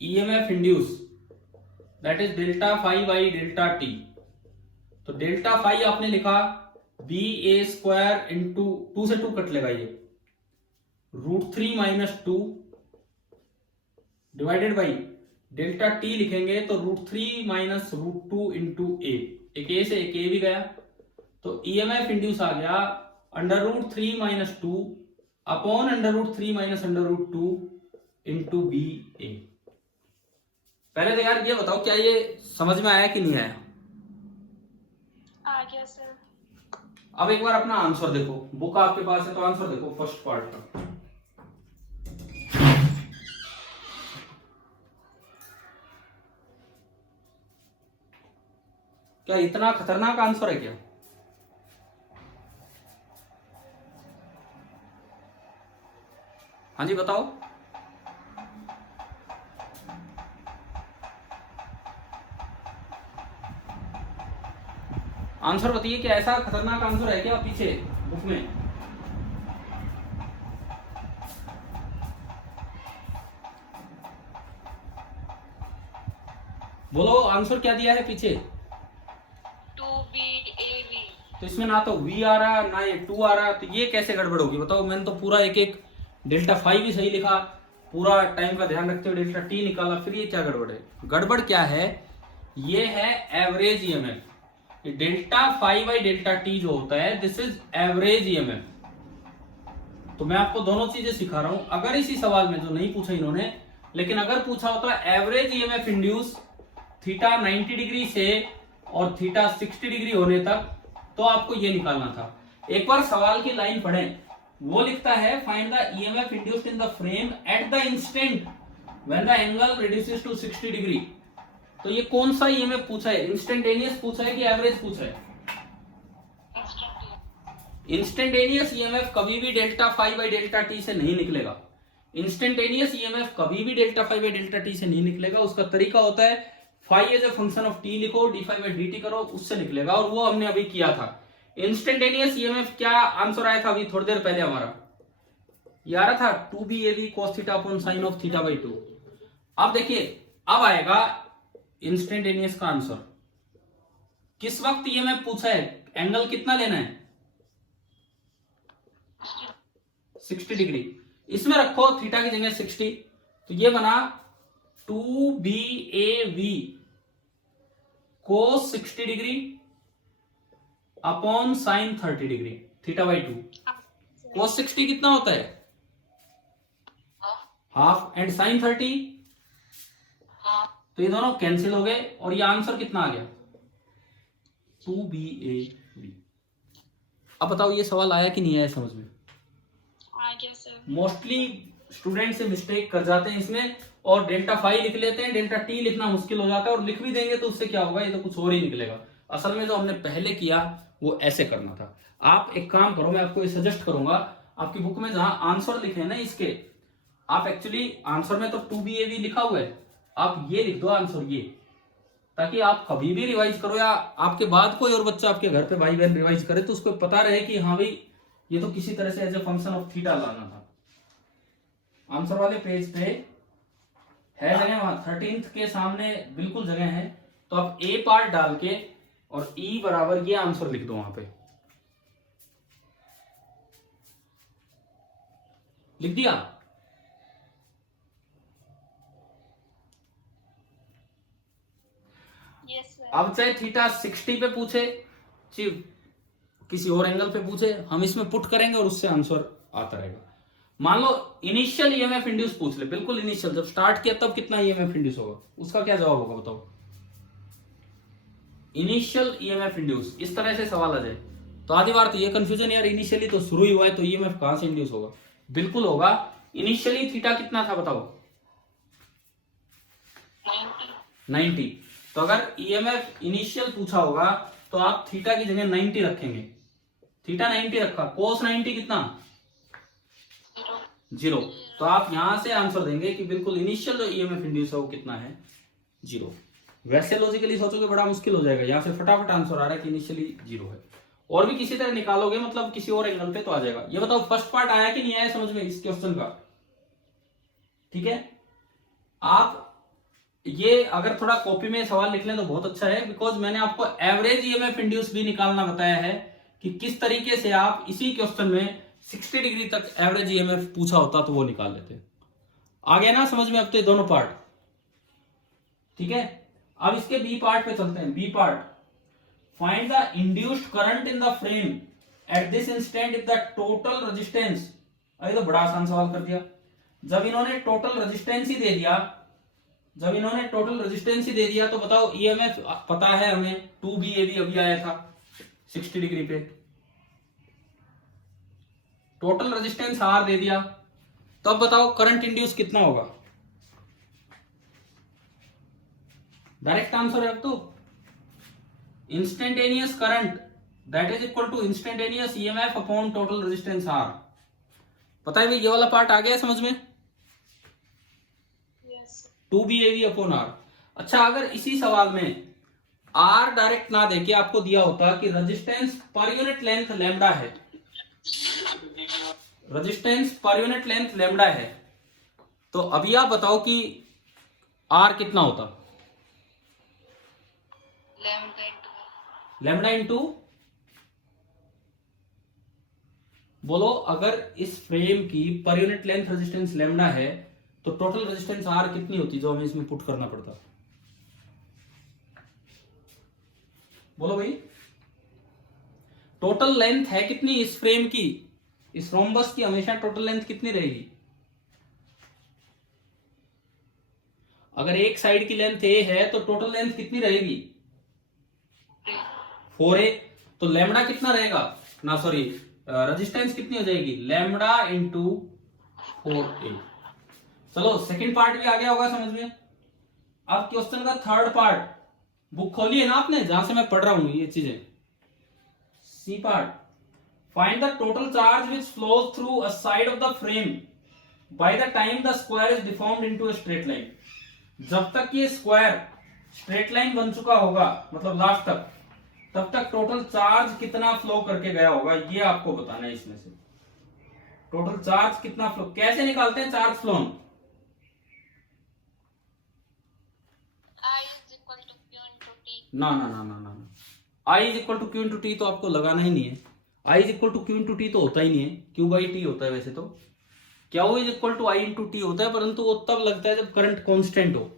EMF induce that is delta phi by delta t. तो डेल्टा फाई आपने लिखा BA² इंटू 2 से 2 कट लेगा ये, √3 minus 2 divided by delta T लिखेंगे तो √3 माइनस √2 इंटू ए, एक ए से एक ए भी गया, तो ईएमएफ इंड्यूस आ गया √3 minus 2 upon √3 minus √2 into B a. पहले तो यार ये बताओ क्या ये समझ में आया कि नहीं आया? आ गया सर। अब एक बार अपना आंसर देखो, बुक आपके पास है तो आंसर देखो फर्स्ट पार्ट का। क्या इतना खतरनाक आंसर है क्या? हाँ जी बताओ। आंसर बताइए कि ऐसा खतरनाक आंसर है क्या पीछे बुक में? बोलो आंसर क्या दिया है पीछे? 2BAV। तो इसमें ना तो v आ रहा ना ये 2 आ रहा, तो ये कैसे गड़बड़ होगी बताओ? मैंने तो पूरा एक एक डेल्टा फाई भी सही लिखा, पूरा टाइम का ध्यान रखते हुए डेल्टा टी निकाला, फिर ये क्या गड़बड़ है? गड़बड़ क्या है, ये है average EMF. Delta phi by delta t जो होता है दिस इज एवरेज ईएमएफ। तो मैं आपको दोनों चीजें सिखा रहा हूं। अगर इसी सवाल में जो नहीं पूछा इन्होंने, लेकिन अगर पूछा होता average EMF induce theta 90 degree से और थीटा 60 डिग्री होने तक, तो आपको ये निकालना था। एक बार सवाल की लाइन पढ़ें, वो लिखता है find the EMF induced in the frame at the instant when the angle reduces to 60 degree. तो ये कौन सा ईएमएफ पूछा है? इंस्टेंटेनियस पूछा है कि एवरेज पूछा है? इंस्टेंटेनियस ईएमएफ कभी भी delta phi by delta t से नहीं निकलेगा। इंस्टेंटेनियस ईएमएफ कभी भी delta phi by delta t से नहीं निकलेगा। उसका तरीका होता है phi as a function of t लिखो, d phi by d t करो, उससे निकलेगा, और वो हमने अभी किया था। इंस्टेंटेनियस ईएमएफ क्या आंसर आया था अभी थोड़ी देर पहले हमारा? ये आ रहा था 2BAV cos theta upon sine of theta by 2। अब देखिए अब आएगा इंस्टेंटेनियस का आंसर। किस वक्त ईएमएफ पूछा है, एंगल कितना लेना है? 60 डिग्री। इसमें रखो थीटा की जगह 60, तो ये बना 2BAV cos 60 degree upon sine 30 degree theta by 2। cos 60 कितना होता है? हाफ, एंड साइन 30, तो ये दोनों कैंसिल हो गए और ये आंसर कितना आ गया? 2BAV। अब बताओ ये सवाल आया कि नहीं आया समझ में? आ गया सर। मोस्टली स्टूडेंट से मिस्टेक कर जाते हैं इसमें, और डेल्टा फाई लिख लेते हैं, डेल्टा टी लिखना मुश्किल हो जाता है, और लिख भी देंगे तो उससे क्या होगा, ये तो कुछ और ही निकलेगा। असल में जो हमने पहले किया वो ऐसे करना था। आप एक काम करो, मैं आपको ये सजेस्ट करूंगा, आपकी बुक में जहां आंसर लिखे हैं ना इसके, आप एक्चुअली आंसर में तो 2BAV लिखा हुआ है, आप ये लिख दो आंसर ये, ताकि आप कभी भी रिवाइज करो या आपके बाद कोई और बच्चा आपके घर पे भाई बहन रिवाइज करे तो उसको पता रहे कि हाँ भाई ये तो किसी तरह से as a function of theta लाना था। आंसर वाले पेज पे है जगह, वहां 13th के सामने बिल्कुल जगह है, तो आप ए पार्ट डाल के और ई बराबर ये आंसर लिख दो वहां पे। लिख दिया? Yes sir. अब चाहे थीटा 60 पे पूछे, किसी और एंगल पे पूछे, हम इसमें पुट करेंगे और उससे आंसर आता रहेगा। मान लो इनिशियल ईएमएफ इंड्यूस पूछ ले, बिल्कुल इनिशियल, जब स्टार्ट किया तब कितना ईएमएफ इंड्यूस होगा, उसका क्या जवाब होगा बताओ। इनिशियल ईएमएफ इंड्यूस, इस तरह से सवाल आ जाए तो आधी बार तो ये कंफ्यूजन यार, इनिशियली तो शुरू ही हुआ है तो ईएमएफ कहां से इंड्यूस होगा, बिल्कुल होगा इनिशियली थीटा कितना था बताओ, 90। तो अगर ईएमएफ इनिशियल पूछा होगा तो आप थीटा की जगह 90 रखेंगे, थीटा 90 रखा, कोस 90 कितना 0, तो आप यहां से आंसर देंगे कि बिल्कुल इनिशियल जो ईएमएफ इंड्यूस है वो कितना है 0। वैसे लॉजिकली सोचोगे बड़ा मुश्किल हो जाएगा, यहां से फटाफट आंसर आ रहा है कि इनिशियली 0 है, और भी किसी तरह निकालोगे मतलब किसी और एंगल पे तो आ जाएगा। ये बताओ फर्स्ट पार्ट आया कि नहीं आया समझ में इस क्वेश्चन का, ठीक है। आप ये अगर थोड़ा कॉपी में सवाल लिख लें तो बहुत अच्छा है, बिकॉज मैंने आपको एवरेज ईएमएफ इंड्यूस भी निकालना बताया है कि किस तरीके से आप इसी क्वेश्चन में 60 डिग्री तक एवरेज ईएमएफ पूछा होता तो वो निकाल लेते। आ गया ना समझ में अब तो ये दोनों पार्ट, ठीक है। अब इसके बी पार्ट पे चलते हैं। B part, find the induced current in the frame at this instant if the total resistance. अरे तो बड़ा आसान सवाल कर दिया, जब इन्होंने टोटल रेजिस्टेंस ही दे दिया, जब इन्होंने टोटल रेजिस्टेंस ही दे दिया तो बताओ ईएमएफ पता है हमें 2BAV अभी आया था 60 डिग्री पे, टोटल रेजिस्टेंस R दे दिया, तो अब बताओ करंट इंड्यूस कितना होगा। डायरेक्ट आंसर है अब तो, instantaneous current that is equal to instantaneous EMF upon total resistance R। पता है भाई ये वाला पार्ट आ गया समझ में, 2BAV अपॉन R। अच्छा अगर इसी सवाल में R डायरेक्ट ना देके आपको दिया होता कि resistance per unit length lambda है, resistance per unit length lambda है, तो अभी आप बताओ कि R कितना होता, लैम्डा इंटू, बोलो अगर इस फ्रेम की पर यूनिट लेंथ रेजिस्टेंस लैम्डा है तो टोटल रेजिस्टेंस R कितनी होती जो हमें इसमें पुट करना पड़ता, बोलो भाई। टोटल लेंथ है कितनी इस फ्रेम की, इस रोम्बस की हमेशा टोटल लेंथ कितनी रहेगी, अगर एक साइड की लेंथ A है तो टोटल लेंथ कितनी रहेगी 4A, तो लैम्डा कितना रहेगा ना, सॉरी रेजिस्टेंस कितनी हो जाएगी लैम्डा इंटू 4A। चलो सेकंड पार्ट भी आ गया होगा समझ में। अब क्वेश्चन का थर्ड पार्ट, बुक खोली है ना आपने जहां से मैं पढ़ रहा हूं ये चीजें। C part, find the total charge which flows through a side of the frame by the time the square is deformed into a straight line. जब तक ये स्क्वायर स्ट्रेट लाइन बन चुका होगा मतलब लास्ट तक, तब तक टोटल चार्ज कितना फ्लो करके गया होगा ये आपको बताना है। इसमें से टोटल चार्ज कितना फ्लो, कैसे निकालते हैं चार्ज फ्लो, ना ना ना ना ना I is equal to Q into t तो आपको लगाना ही नहीं है, I is equal to Q into t तो होता ही नहीं है, क्यू बाई टी होता है वैसे तो, Q is equal to I into t होता है, परंतु वो तब लगता है जब करंट कांस्टेंट हो।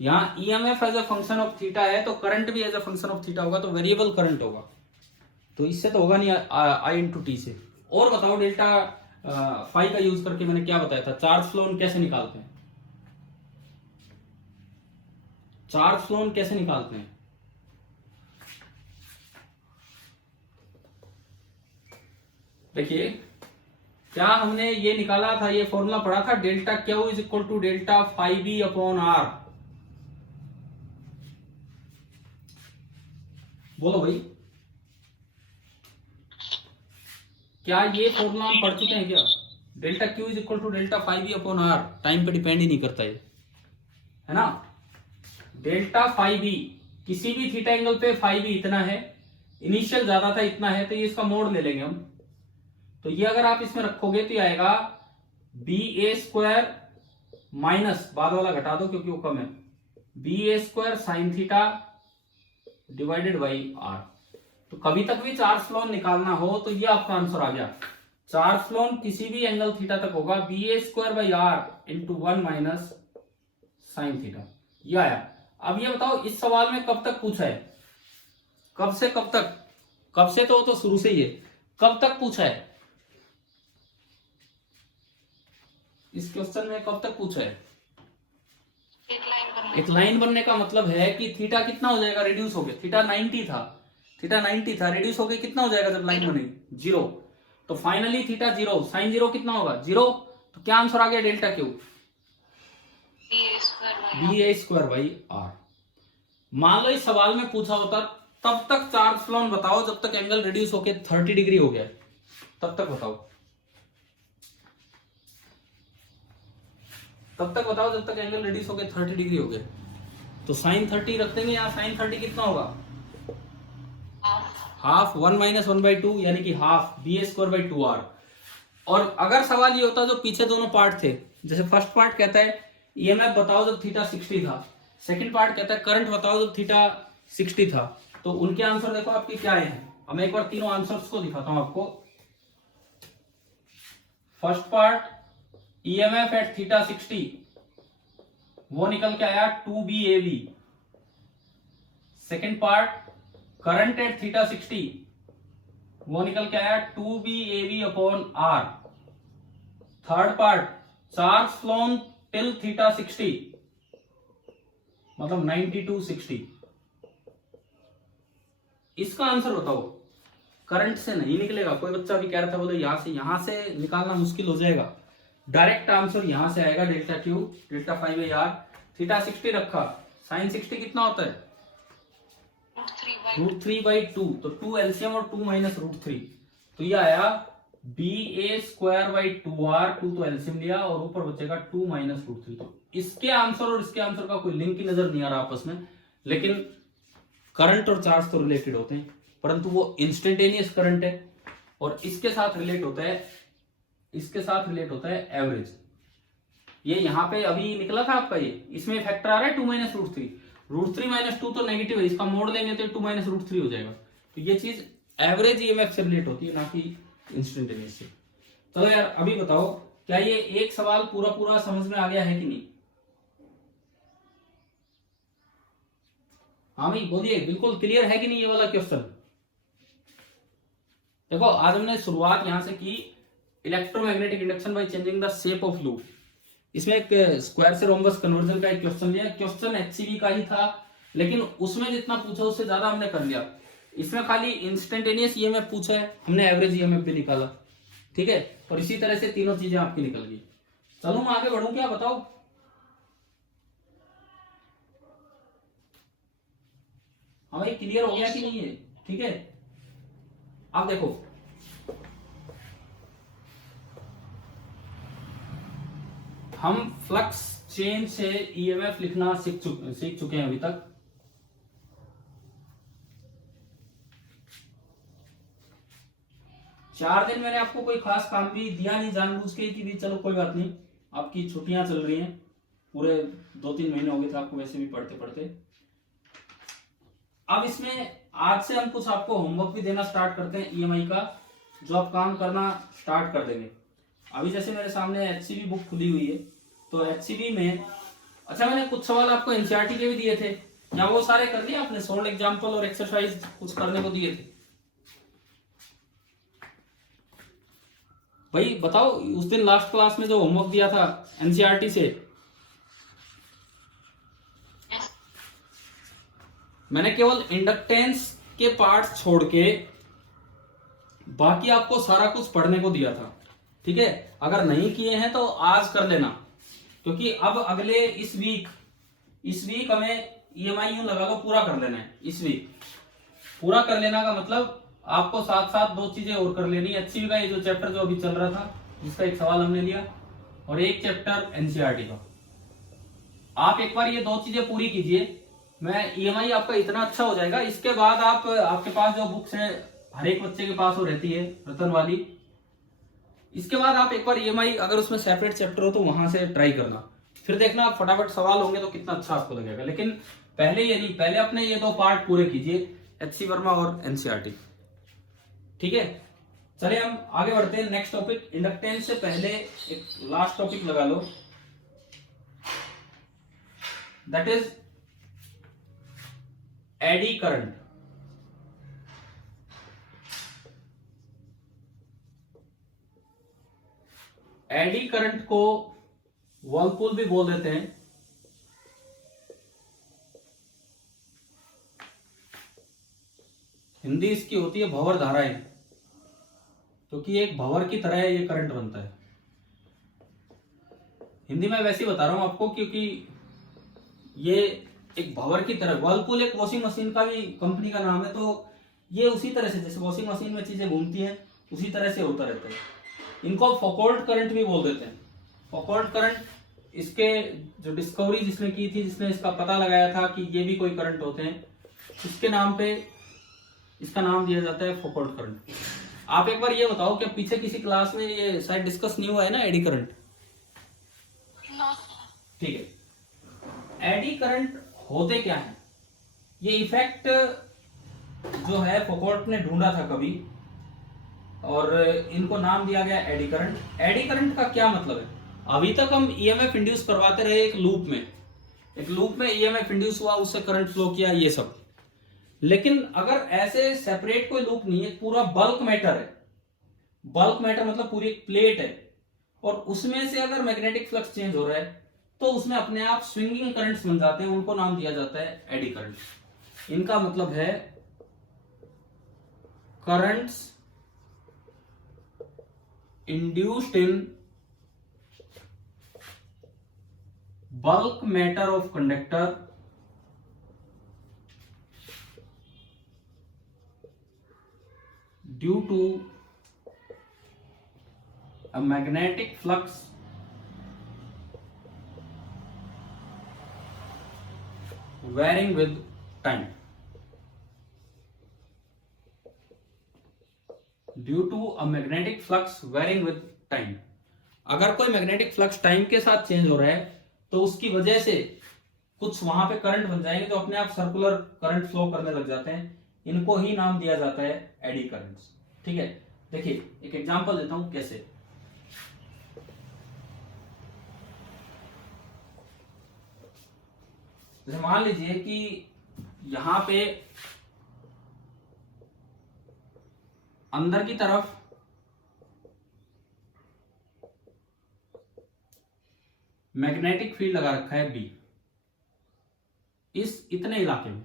यहाँ EMF as a function of theta है तो करंट भी as a function of theta होगा, तो वेरिएबल करंट होगा, तो इससे तो होगा नहीं आई इंटू टी से। और बताओ डेल्टा फाई का यूज करके मैंने क्या बताया था, चार्ज फ्लो कैसे निकालते हैं, चार्ज फ्लो कैसे निकालते हैं। देखिए क्या हमने ये निकाला था, ये फॉर्मूला पढ़ा था, delta Q is equal to delta phi B upon R. बोलो भाई क्या ये फॉर्मूला हम पढ़ चुके हैं क्या, delta Q is equal to delta phi B upon R, time पे डिपेंड ही नहीं करता है ना। डेल्टा फाई बी किसी भी थीटा एंगल पे फाई बी इतना है, इनिशियल ज्यादा था इतना है, तो ये इसका मोड ले लेंगे हम, तो ये अगर आप इसमें रखोगे तो ये आएगा बी ए स्क्वायर माइनस, बाद वाला घटा दो क्योंकि वो कम है, B A square sine theta divided by R. तो कभी तक भी चार्ज फ्लोन निकालना हो तो ये आपका आंसर आ गया, चार्ज फ्लोन किसी भी एंगल थीटा तक होगा B A square by R into 1 minus sine theta, ये आया। अब ये बताओ इस सवाल में कब तक पूछा है, कब से कब तक, कब से, तो शुरू से ही है। कब तक पूछा है इस क्वेश्चन में, कब तक पूछा है? एक लाइन बनने का मतलब है कि थीटा कितना हो जाएगा, रिड्यूस हो गया। थीटा 90 था, थीटा 90 था, रिड्यूस हो गया कितना हो जाएगा जब लाइन बनेगी? 0। तो फाइनली थीटा 0, साइन 0 कितना होगा? 0। तो क्या आंसर आ गया? Delta Q B A square by R. मान लो इस सवाल में पूछा होता तब तक चार्ज फ्लोन बताओ जब तक एंगल रिड्यूस होके 30 डिग्री हो गया, तब तक बताओ, तब तक बताओ जब तक एंगल रिड्यूस होके 30 डिग्री हो गया। तो साइन 30 रख देंगे यहाँ, साइन 30 कितना होगा? हाफ 1 माइनस 1/2 यानी कि half B A square by 2r। और अगर सवाल ये होता जो पीछे दोनों पार्ट थे, जैसे फर्स्ट पार्ट कहता है ईएमएफ बताओ जब थीटा 60 था, सेकंड पार्ट कहता है करंट बताओ जब थीटा 60 था, तो उनके आंसर देखो आपके क्या है। अब मैं एक बार तीनों आंसर्स को दिखाता हूं आपको। First part EMF at theta 60, वो निकल के आया 2BAV। Second part current at theta 60, वो निकल के आया 2BAV upon R. Third part charge flown till theta 60, मतलब 90 to 60। इसका आंसर बताओ। करंट से नहीं निकलेगा, कोई बच्चा भी कह रहा था बोले यहां से निकालना मुश्किल हो जाएगा। डायरेक्ट आंसर यहां से आएगा, delta Q delta 5/r। Theta 60 रखा, साइन 60 कितना होता है? √3/2। तो 2 एलसीएम और 2 माइनस √3, तो ये आया BA स्क्वायर बाई 2r। 2 तो एलसीएम लिया और ऊपर बचेगा 2 माइनस √3। तो इसके आंसर और इसके आंसर का कोई लिंक ही नजर नहीं आ रहा आपस में, लेकिन करंट और चार्ज तो रिलेटेड होते हैं, परंतु वो इंस्टेंटेनियस करंट है और इसके साथ रिलेट होता है, इसके साथ रिलेट होता है एवरेज। ये यहाँ पे अभी निकला था आपका, ये इसमें फैक्टर आ रहा है 2 माइनस √3। √3 माइनस 2 तो नेगेटिव है, इसका मोड़ लेंगे तो 2 माइनस √3 हो जाएगा। तो ये चीज एवरेज ईएमएफ से रिलेट होती है, ना कि इंस्टेंटेनियस से। चलो यार अभी बताओ, क्या ये एक सवाल पूरा पूरा समझ में आ गया है कि नहीं? हाँ भाई बोलिए, बिल्कुल क्लियर है कि नहीं ये वाला क्वेश्चन? देखो आज हमने शुरुआत यहां से की, electromagnetic induction by changing the shape of loop. इसमें एक स्क्वायर से रोम्बस कन्वर्जन का एक क्वेश्चन लिया। क्वेश्चन एचसीवी का ही था, लेकिन उसमें जितना पूछा उससे ज्यादा हमने कर लिया। इसमें खाली इंस्टेंटेनियस ईएमएफ पूछा है, हमने एवरेज ईएमएफ भी निकाला, ठीक है। और इसी तरह से तीनों चीजें आपकी निकल गई। चलो मैं आगे बढ़ूं क्या, बताओ? हाँ भाई क्लियर हो गया कि नहीं है? ठीक है। अब देखो हम फ्लक्स चेंज से ईएमएफ लिखना सीख चुके हैं अभी तक। चार दिन मैंने आपको कोई खास काम भी दिया नहीं, जानबूझ के कि भी चलो कोई बात नहीं, आपकी छुट्टियां चल रही हैं, पूरे 2-3 महीने हो गए थे आपको वैसे भी पढ़ते पढ़ते। अब इसमें आज से हम कुछ आपको होमवर्क भी देना स्टार्ट करते हैं ईएमआई का, जो आप काम करना स्टार्ट कर देंगे। अभी जैसे मेरे सामने एचसीवी बुक खुली हुई है, तो एचसीवी में अच्छा मैंने कुछ सवाल आपको एनसीईआरटी के भी दिए थे, क्या वो सारे कर लिए आपने? सोल्ड एग्जाम्पल और एक्सरसाइज कुछ करने को दिए थे भाई, बताओ। उस दिन लास्ट क्लास में जो होमवर्क दिया था एनसीईआरटी से, मैंने केवल इंडक्टेंस के पार्ट्स छोड़ के बाकी आपको सारा कुछ पढ़ने को दिया था, ठीक है। अगर नहीं किए हैं तो आज कर लेना, क्योंकि अब अगले इस वीक हमें ईएमआई यूं लगा लो पूरा कर लेना है। इस वीक पूरा कर लेना का मतलब आपको साथ साथ दो चीजें और कर लेनी है। एचसीवी का ये जो चैप्टर जो अभी चल रहा था, जिसका एक सवाल हमने लिया, और एक चैप्टर एनसीईआरटी का। आप एक बार ये दो चीजें पूरी कीजिए, मैं ईएमआई आपका इतना अच्छा हो जाएगा। इसके बाद आप आपके पास जो बुक्स है हर एक बच्चे के पास वो रहती है रतन वाली, इसके बाद आप एक बार ईएमआई अगर उसमें सेपरेट चैप्टर हो तो वहां से ट्राई करना, फिर देखना आप फटाफट सवाल होंगे तो कितना अच्छा आपको लगेगा। लेकिन पहले ये नहीं, पहले अपने ये दो पार्ट पूरे कीजिए, एचसी वर्मा और एनसीईआरटी, ठीक है। चलिए हम आगे बढ़ते हैं नेक्स्ट टॉपिक। इंडक्टेंस से पहले एक लास्ट टॉपिक लगा लो, that is eddy current. Eddy current को वर्लपूल भी बोल देते हैं। हिंदी इसकी होती है भंवर धाराएं, क्योंकि एक भंवर की तरह ये करंट बनता है। हिंदी में वैसे ही बता रहा हूं आपको, क्योंकि ये एक भंवर की तरह, वर्लपूल एक वॉशिंग मशीन का भी कंपनी का नाम है, तो ये उसी तरह से जैसे वॉशिंग मशीन में चीजें घूमती हैं उसी तरह से होता रहता है। इनको फौकॉल्ट करंट भी बोल देते हैं। फौकॉल्ट करंट, इसके जो डिस्कवरी जिसने की थी, जिसने इसका पता लगाया था कि ये भी कोई करंट होते हैं, उसके नाम पे इसका नाम दिया जाता है फौकॉल्ट करंट। आप एक बार ये बताओ कि पीछे किसी क्लास में ये शायद डिस्कस नहीं हुआ है ना, एडी करंट? ठीक है। एडी करंट होते क्या है? ये इफेक्ट जो है फौकॉल्ट ने ढूंढा था कभी, और इनको नाम दिया गया एडी करंट। एडी करंट का क्या मतलब है? अभी तक हम ईएमएफ इंड्यूस करवाते रहे एक लूप में ईएमएफ इंड्यूस हुआ, उससे करंट फ्लो किया, ये सब। लेकिन अगर ऐसे सेपरेट कोई लूप नहीं है, पूरा बल्क मैटर है, बल्क मैटर मतलब पूरी एक प्लेट है, और उसमें से अगर मैग्नेटिक फ्लक्स चेंज हो रहा है तो उसमें अपने आप स्विंगिंग करंट्स बन जाते हैं, उनको नाम दिया जाता है एडी करंट। इनका मतलब है currents induced in bulk matter of conductor due to a magnetic flux varying with time. Due to a magnetic flux varying with time. अगर कोई मैग्नेटिक फ्लक्स टाइम के साथ चेंज हो रहा है तो उसकी वजह से कुछ वहां पे करंट बन जाएंगे, तो अपने आप सर्कुलर करंट फ्लो करने लग जाते हैं। इनको ही नाम दिया जाता है एडी करंट्स। ठीक है, देखिए एक एग्जांपल देता हूं कैसे। जैसे मान लीजिए कि यहां पे अंदर की तरफ मैग्नेटिक फील्ड लगा रखा है बी, इस इतने इलाके में।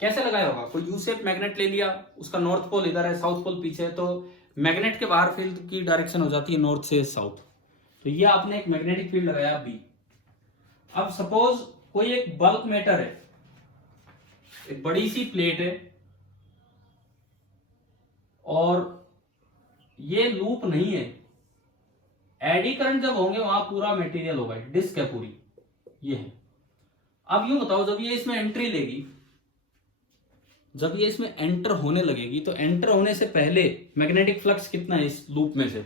कैसे लगाया होगा? कोई यू शेप मैग्नेट ले लिया, उसका नॉर्थ पोल इधर है, साउथ पोल पीछे है, तो मैग्नेट के बाहर फील्ड की डायरेक्शन हो जाती है नॉर्थ से साउथ। तो ये आपने एक मैग्नेटिक फील्ड लगाया बी। अब सपोज कोई एक बल्क मैटर है, एक बड़ी सी प्लेट है, और ये लूप नहीं है। एडी करंट जब होंगे वहां पूरा मटेरियल होगा, डिस्क है पूरी, ये है। अब यूं बताओ, जब ये इसमें एंट्री लेगी, जब ये इसमें एंटर होने लगेगी, तो एंटर होने से पहले मैग्नेटिक फ्लक्स कितना है इस लूप में से,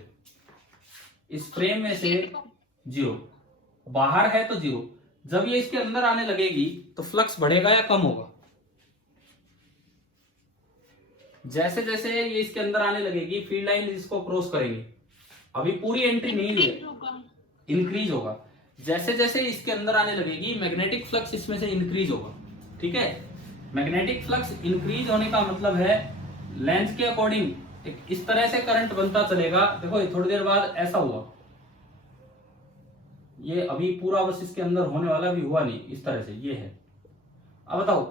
इस फ्रेम में से 0, बाहर है तो 0। जब ये इसके अंदर आने लगेगी तो फ्लक्स बढ़ेगा या कम होगा? जैसे जैसे ये इसके अंदर आने लगेगी, फील्ड लाइन इसको क्रॉस करेंगे, अभी पूरी एंट्री नहीं है, इंक्रीज होगा। जैसे जैसे इसके अंदर आने लगेगी, मैग्नेटिक फ्लक्स इसमें से इंक्रीज होगा। ठीक है, मैग्नेटिक फ्लक्स इंक्रीज होने का मतलब है लेंथ के अकॉर्डिंग इस तरह से करंट बनता चलेगा। देखो थोड़ी देर बाद ऐसा हुआ, ये अभी पूरा बस इसके अंदर होने वाला, भी हुआ नहीं, इस तरह से ये है। अब बताओ,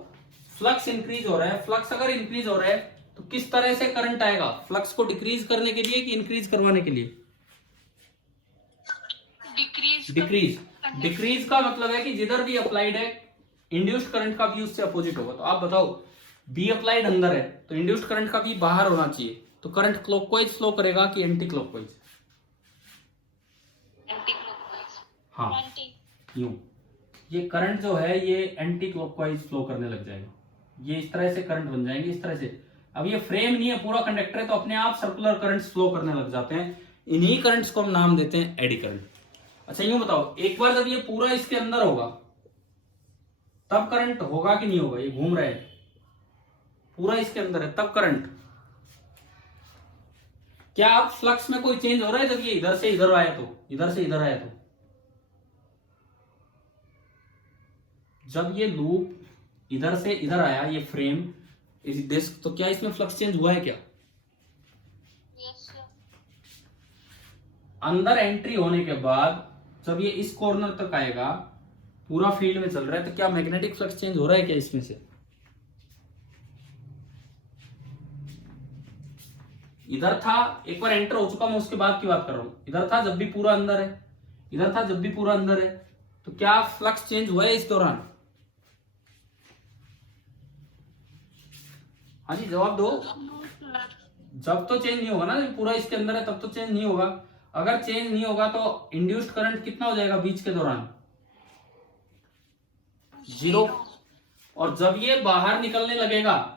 फ्लक्स इंक्रीज हो रहा है, फ्लक्स अगर इंक्रीज हो रहा है तो किस तरह से करंट आएगा? फ्लक्स को डिक्रीज करने के लिए कि इंक्रीज करवाने के लिए? डिक्रीज का मतलब है कि जिधर भी अप्लाइड है, इंड्यूस्ड करंट का भी उससे अपोजिट होगा। तो आप बताओ, बी अप्लाइड अंदर है तो इंड्यूस्ड करंट का भी बाहर होना चाहिए, तो करंट क्लॉकवाइज फ्लो करेगा कि एंटी क्लॉकवाइज? हाँ, यूं ये करंट जो है ये एंटी क्लॉकवाइज फ्लो करने लग जाएगा। ये इस तरह से करंट बन जाएंगे, इस तरह से। अब ये फ्रेम नहीं है, पूरा कंडक्टर है, तो अपने आप सर्कुलर करंट्स फ्लो करने लग जाते हैं। इन्हीं करंट्स को हम नाम देते हैं एडी करंट। अच्छा यूं बताओ, एक बार जब ये पूरा इसके अंदर होगा तब करंट होगा कि नहीं होगा? ये घूम रहा है, पूरा इसके अंदर है, तब करंट। क्या अब फ्लक्स में कोई चेंज हो रहा है जब ये इधर से इधर आया तो, इधर से इधर आया तो? जब ये लूप इधर से इधर आया, ये फ्रेम, इस डिस्क, तो क्या इसमें फ्लक्स चेंज हुआ है क्या? अंदर एंट्री होने के बाद जब ये इस कॉर्नर तक आएगा, पूरा फील्ड में चल रहा है, तो क्या मैग्नेटिक फ्लक्स चेंज हो रहा है क्या इसमें से? इधर था, एक बार एंटर हो चुका, मैं उसके बाद की बात कर रहा हूं। इधर था जब भी पूरा अंदर है, इधर था जब भी पूरा अंदर है, तो क्या फ्लक्स चेंज हुआ है इस दौरान? हाँ जी, जवाब दो। जब तो चेंज नहीं होगा ना, जब पूरा इसके अंदर है तब तो चेंज नहीं होगा। अगर चेंज नहीं होगा तो इंड्यूस्ड करंट कितना हो जाएगा बीच के दौरान? 0। और जब ये बाहर निकलने लगेगा,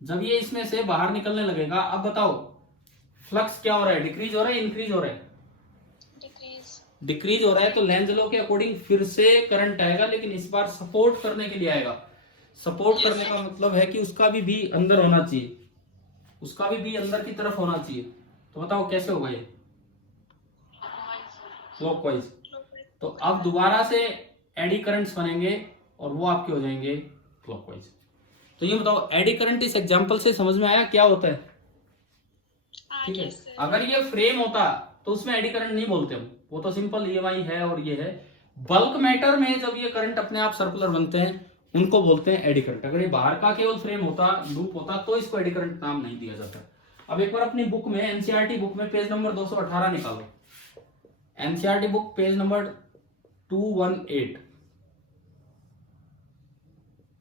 जब ये इसमें से बाहर निकलने लगेगा, अब बताओ फ्लक्स क्या हो रहा है? डिक्रीज हो रहा है, इंक्रीज हो रहा है? डिक्रीज हो रहा है। तो लेंज लॉ के अकॉर्डिंग फिर से करंट आएगा, लेकिन इस बार सपोर्ट करने के लिए आएगा। सपोर्ट करने का मतलब है कि उसका भी अंदर होना चाहिए, उसका भी अंदर की तरफ होना चाहिए। तो बताओ कैसे होगा ये? क्लॉकवाइज। तो अब दोबारा से एडी करंट्स बनेंगे और वो आपके हो जाएंगे क्लॉकवाइज। तो ये बताओ एडी करंट इस एग्जांपल से समझ में आया क्या होता है? ठीक है। अगर ये फ्रेम होता तो उसमें एडी करंट नहीं बोलते हम, वो तो सिंपल EMI है और ये है। बल्क मैटर में जब ये करंट अपने आप सर्कुलर बनते हैं उनको बोलते हैं एडी करंट। अगर ये बाहर का केवल फ्रेम होता, लूप होता, तो इसको एडी करंट नाम नहीं दिया जाता। अब एक बार अपनी बुक में, एनसीईआरटी बुक में पेज नंबर 218 निकालो। एनसीईआरटी बुक पेज नंबर 218,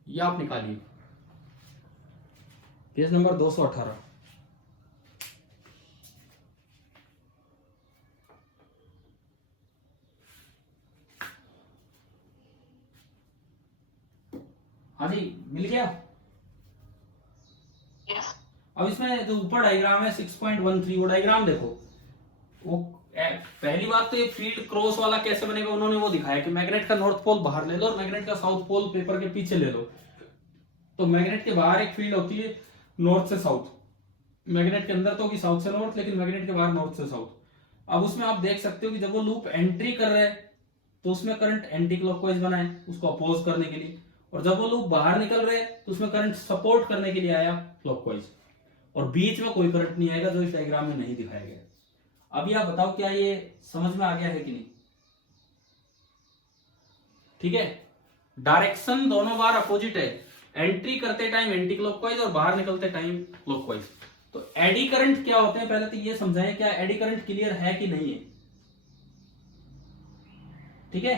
ये आप निकालिए, पेज नंबर 218। हाँ जी, मिल गया। अब इसमें जो ऊपर डायग्राम है 6.13, वो डायग्राम देखो। वो पहली बात तो ये फील्ड क्रॉस वाला कैसे बनेगा उन्होंने वो दिखाया कि मैग्नेट का नॉर्थ पोल बाहर ले लो और मैग्नेट का साउथ पोल पेपर के पीछे ले लो। तो मैग्नेट के बाहर एक फील्ड होती है नॉर्थ से साउथ, मैग्नेट के अंदर तो होगी साउथ से नॉर्थ, लेकिन मैग्नेट के बाहर नॉर्थ से साउथ। अब उसमें आप देख सकते हो कि जब वो लूप एंट्री कर रहे हैं तो उसमें करंट एंटी क्लॉकवाइज बना है उसको अपोज करने के लिए, और जब वो लूप बाहर निकल रहे हैं तो उसमें करंट सपोर्ट करने के लिए आया क्लॉकवाइज, और बीच में कोई करंट नहीं आएगा जो इस डायग्राम में नहीं दिखाया गया। अभी आप बताओ क्या ये समझ में आ गया है कि नहीं? ठीक है। डायरेक्शन दोनों बार अपोजिट है, एंट्री करते टाइम एंटी क्लॉकवाइज और बाहर निकलते टाइम क्लॉकवाइज। तो एडी करंट क्या होते हैं पहले तो ये समझाएं, क्या एडी करंट क्लियर है कि नहीं है? ठीक है।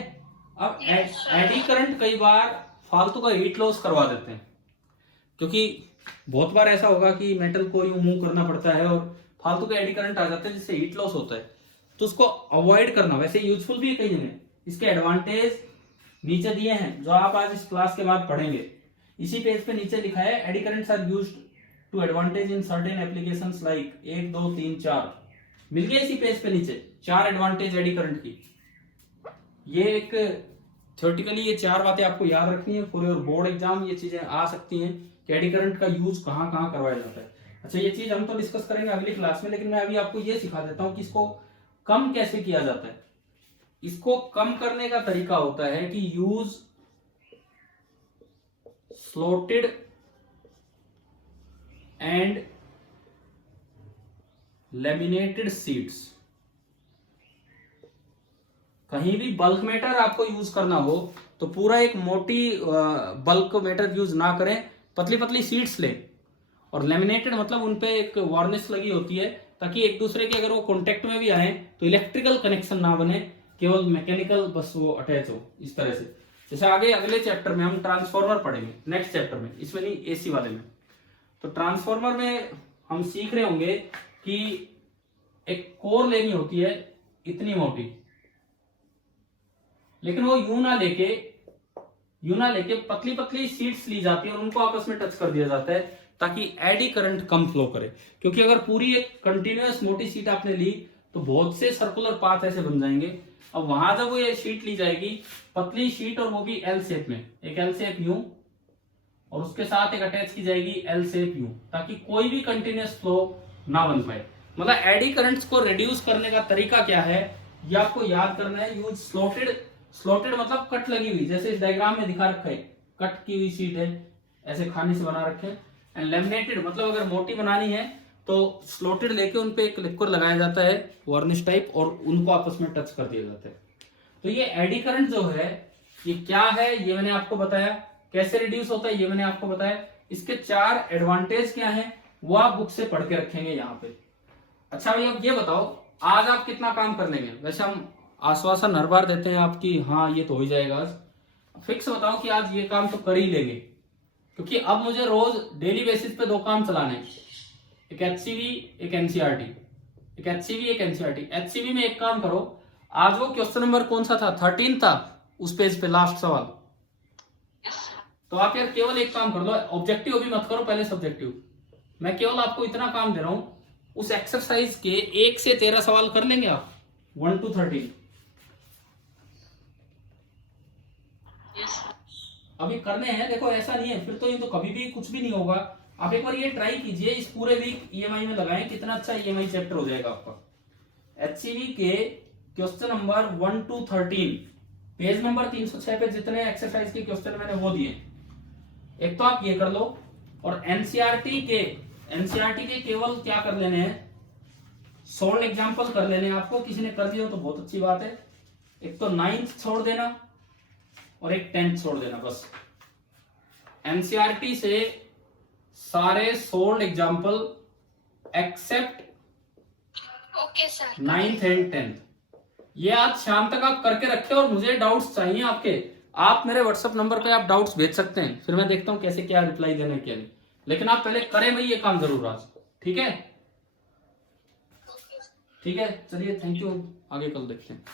अब एडी करंट कई बार फालतू का हीट लॉस करवा देते हैं, क्योंकि बहुत बार ऐसा होगा कि मेटल को यूं मूव करना पड़ता है और फालतू का एडी करंट आ जाते हैं जिससे हीट लॉस होता है। तो उसको अवॉइड करना वैसे यूजफुल भी है कई जगह। इसके एडवांटेज नीचे दिए हैं जो आप आज इस क्लास के बाद पढ़ेंगे। इसी पेज पे नीचे लिखा है eddy currents are used to advantage in certain applications like 1 2 3 4। मिल गया इसी पेज पे नीचे 4 एडवांटेज एडी करंट की। ये एक थ्योरेटिकली ये 4 बातें आपको याद रखनी है फॉर योर बोर्ड एग्जाम। ये चीजें आ सकती हैं कि एडी करंट का यूज कहां कहां करवाया जाता है। अच्छा, ये चीज हम तो डिस्कस करेंगे अगली क्लास में, लेकिन मैं अभी आपको ये सिखा देता हूं कि इसको कम कैसे किया जाता है। इसको कम करने का तरीका होता है कि use slotted and laminated sheets. कहीं भी बल्क मैटर आपको यूज करना हो तो पूरा एक मोटी बल्क मैटर यूज ना करें, पतली पतली शीट्स लें। और लेमिनेटेड मतलब उनपे एक वार्निश लगी होती है ताकि एक दूसरे के अगर वो कांटेक्ट में भी आए तो इलेक्ट्रिकल कनेक्शन ना बने, केवल मैकेनिकल बस वो अटैच हो इस तरह से। जैसे आगे अगले चैप्टर में हम ट्रांसफॉर्मर पढ़ेंगे, नेक्स्ट चैप्टर में, इसमें नहीं एसी वाले में। तो ट्रांसफॉर्मर में हम सीख रहे होंगे कि एक कोर लेनी होती है इतनी मोटी, लेकिन वो यूं ना लेके पतली पतली शीट्स ली जाती है और उनको आपस में टच कर दिया जाता है ताकि एडी करंट कम फ्लो करे। क्योंकि अगर पूरी एक कंटिन्यूअस मोटी शीट आपने ली तो बहुत से सर्कुलर पाथ ऐसे बन जाएंगे। अब वहां जब वो ये शीट ली जाएगी, पतली शीट और वो भी एल शेप में, एक एल शेप यूं और उसके साथ एक अटैच की जाएगी एल शेप यूं, ताकि कोई भी कंटिन्यूअस फ्लो ना बन पाए। मतलब एडी करंट्स को रिड्यूस करने का तरीका क्या है ये आपको याद करना है। यूज स्लॉटेड मतलब कट लगी हुई, जैसे इस डायग्राम में दिखा रखा है, कट की हुई शीट है, ऐसे खाने से बना रखे हैं। एंड लेमिनेटेड मतलब अगर मोटी बनानी है तो स्लोटेड लेके उन पे एक लिक्विड लगाया जाता है वार्निश टाइप, और उनको आपस में टच कर दिया जाता है। तो ये एडी करंट जो है ये क्या है ये मैंने आपको बताया, कैसे रिड्यूस होता है ये मैंने आपको बताया, इसके 4 एडवांटेज क्या है वो आप बुक से पढ़ के रखेंगे यहाँ पे। अच्छा भैया अब ये बताओ आज आप कितना काम कर लेंगे? वैसे हम आश्वासन हर बार देते हैं आपकी, हाँ ये तो हो ही जाएगा आज, फिक्स बताओ कि आज ये काम तो कर ही लेंगे, क्योंकि अब मुझे रोज डेली बेसिस पे 2 काम चलाने हैं, एक एचसीवी एक एनसीईआरटी, एक एचसीवी एक एनसीईआरटी। एचसीवी में एक काम करो, आज वो क्वेश्चन नंबर कौन सा था 13 था उस पेज पे लास्ट सवाल, तो आप यार केवल एक काम कर लो, ऑब्जेक्टिव भी मत करो पहले सब्जेक्टिव, मैं केवल आपको इतना काम दे रहा हूं, उस एक्सरसाइज के 1 से 13 सवाल कर लेंगे आप 1 to 13। अभी करने हैं, देखो ऐसा नहीं है फिर तो ये तो कभी भी कुछ भी नहीं होगा। आप एक बार ये ट्राई कीजिए, इस पूरे वीक ईएमआई में लगाएं, कितना अच्छा ईएमआई चैप्टर हो जाएगा आपका। एचसीवी के question number 1 to 13 page number 306 पे जितने एक्सरसाइज के क्वेश्चन मैंने वो दिए, एक तो आप ये कर लो, और एनसीईआरटी के केवल क्या कर लेने हैं, सोल्ड एग्जाम्पल कर लेने हैं आपको, किसी ने कर दिया तो बहुत अच्छी बात है, एक तो 9th छोड़ देना और एक 10th छोड़ देना बस। एनसीईआरटी से सारे solved example except okay sir. 9th and 10th, ये आज शाम तक आप करके रखे, और मुझे डाउट्स चाहिए आपके, आप मेरे व्हाट्सएप नंबर पे आप डाउट्स भेज सकते हैं, फिर मैं देखता हूं कैसे क्या रिप्लाई देना है क्या नहीं, लेकिन आप पहले करें भाई ये काम जरूर आज, ठीक है? ठीक है चलिए, थैंक यू, आगे कल देखते हैं।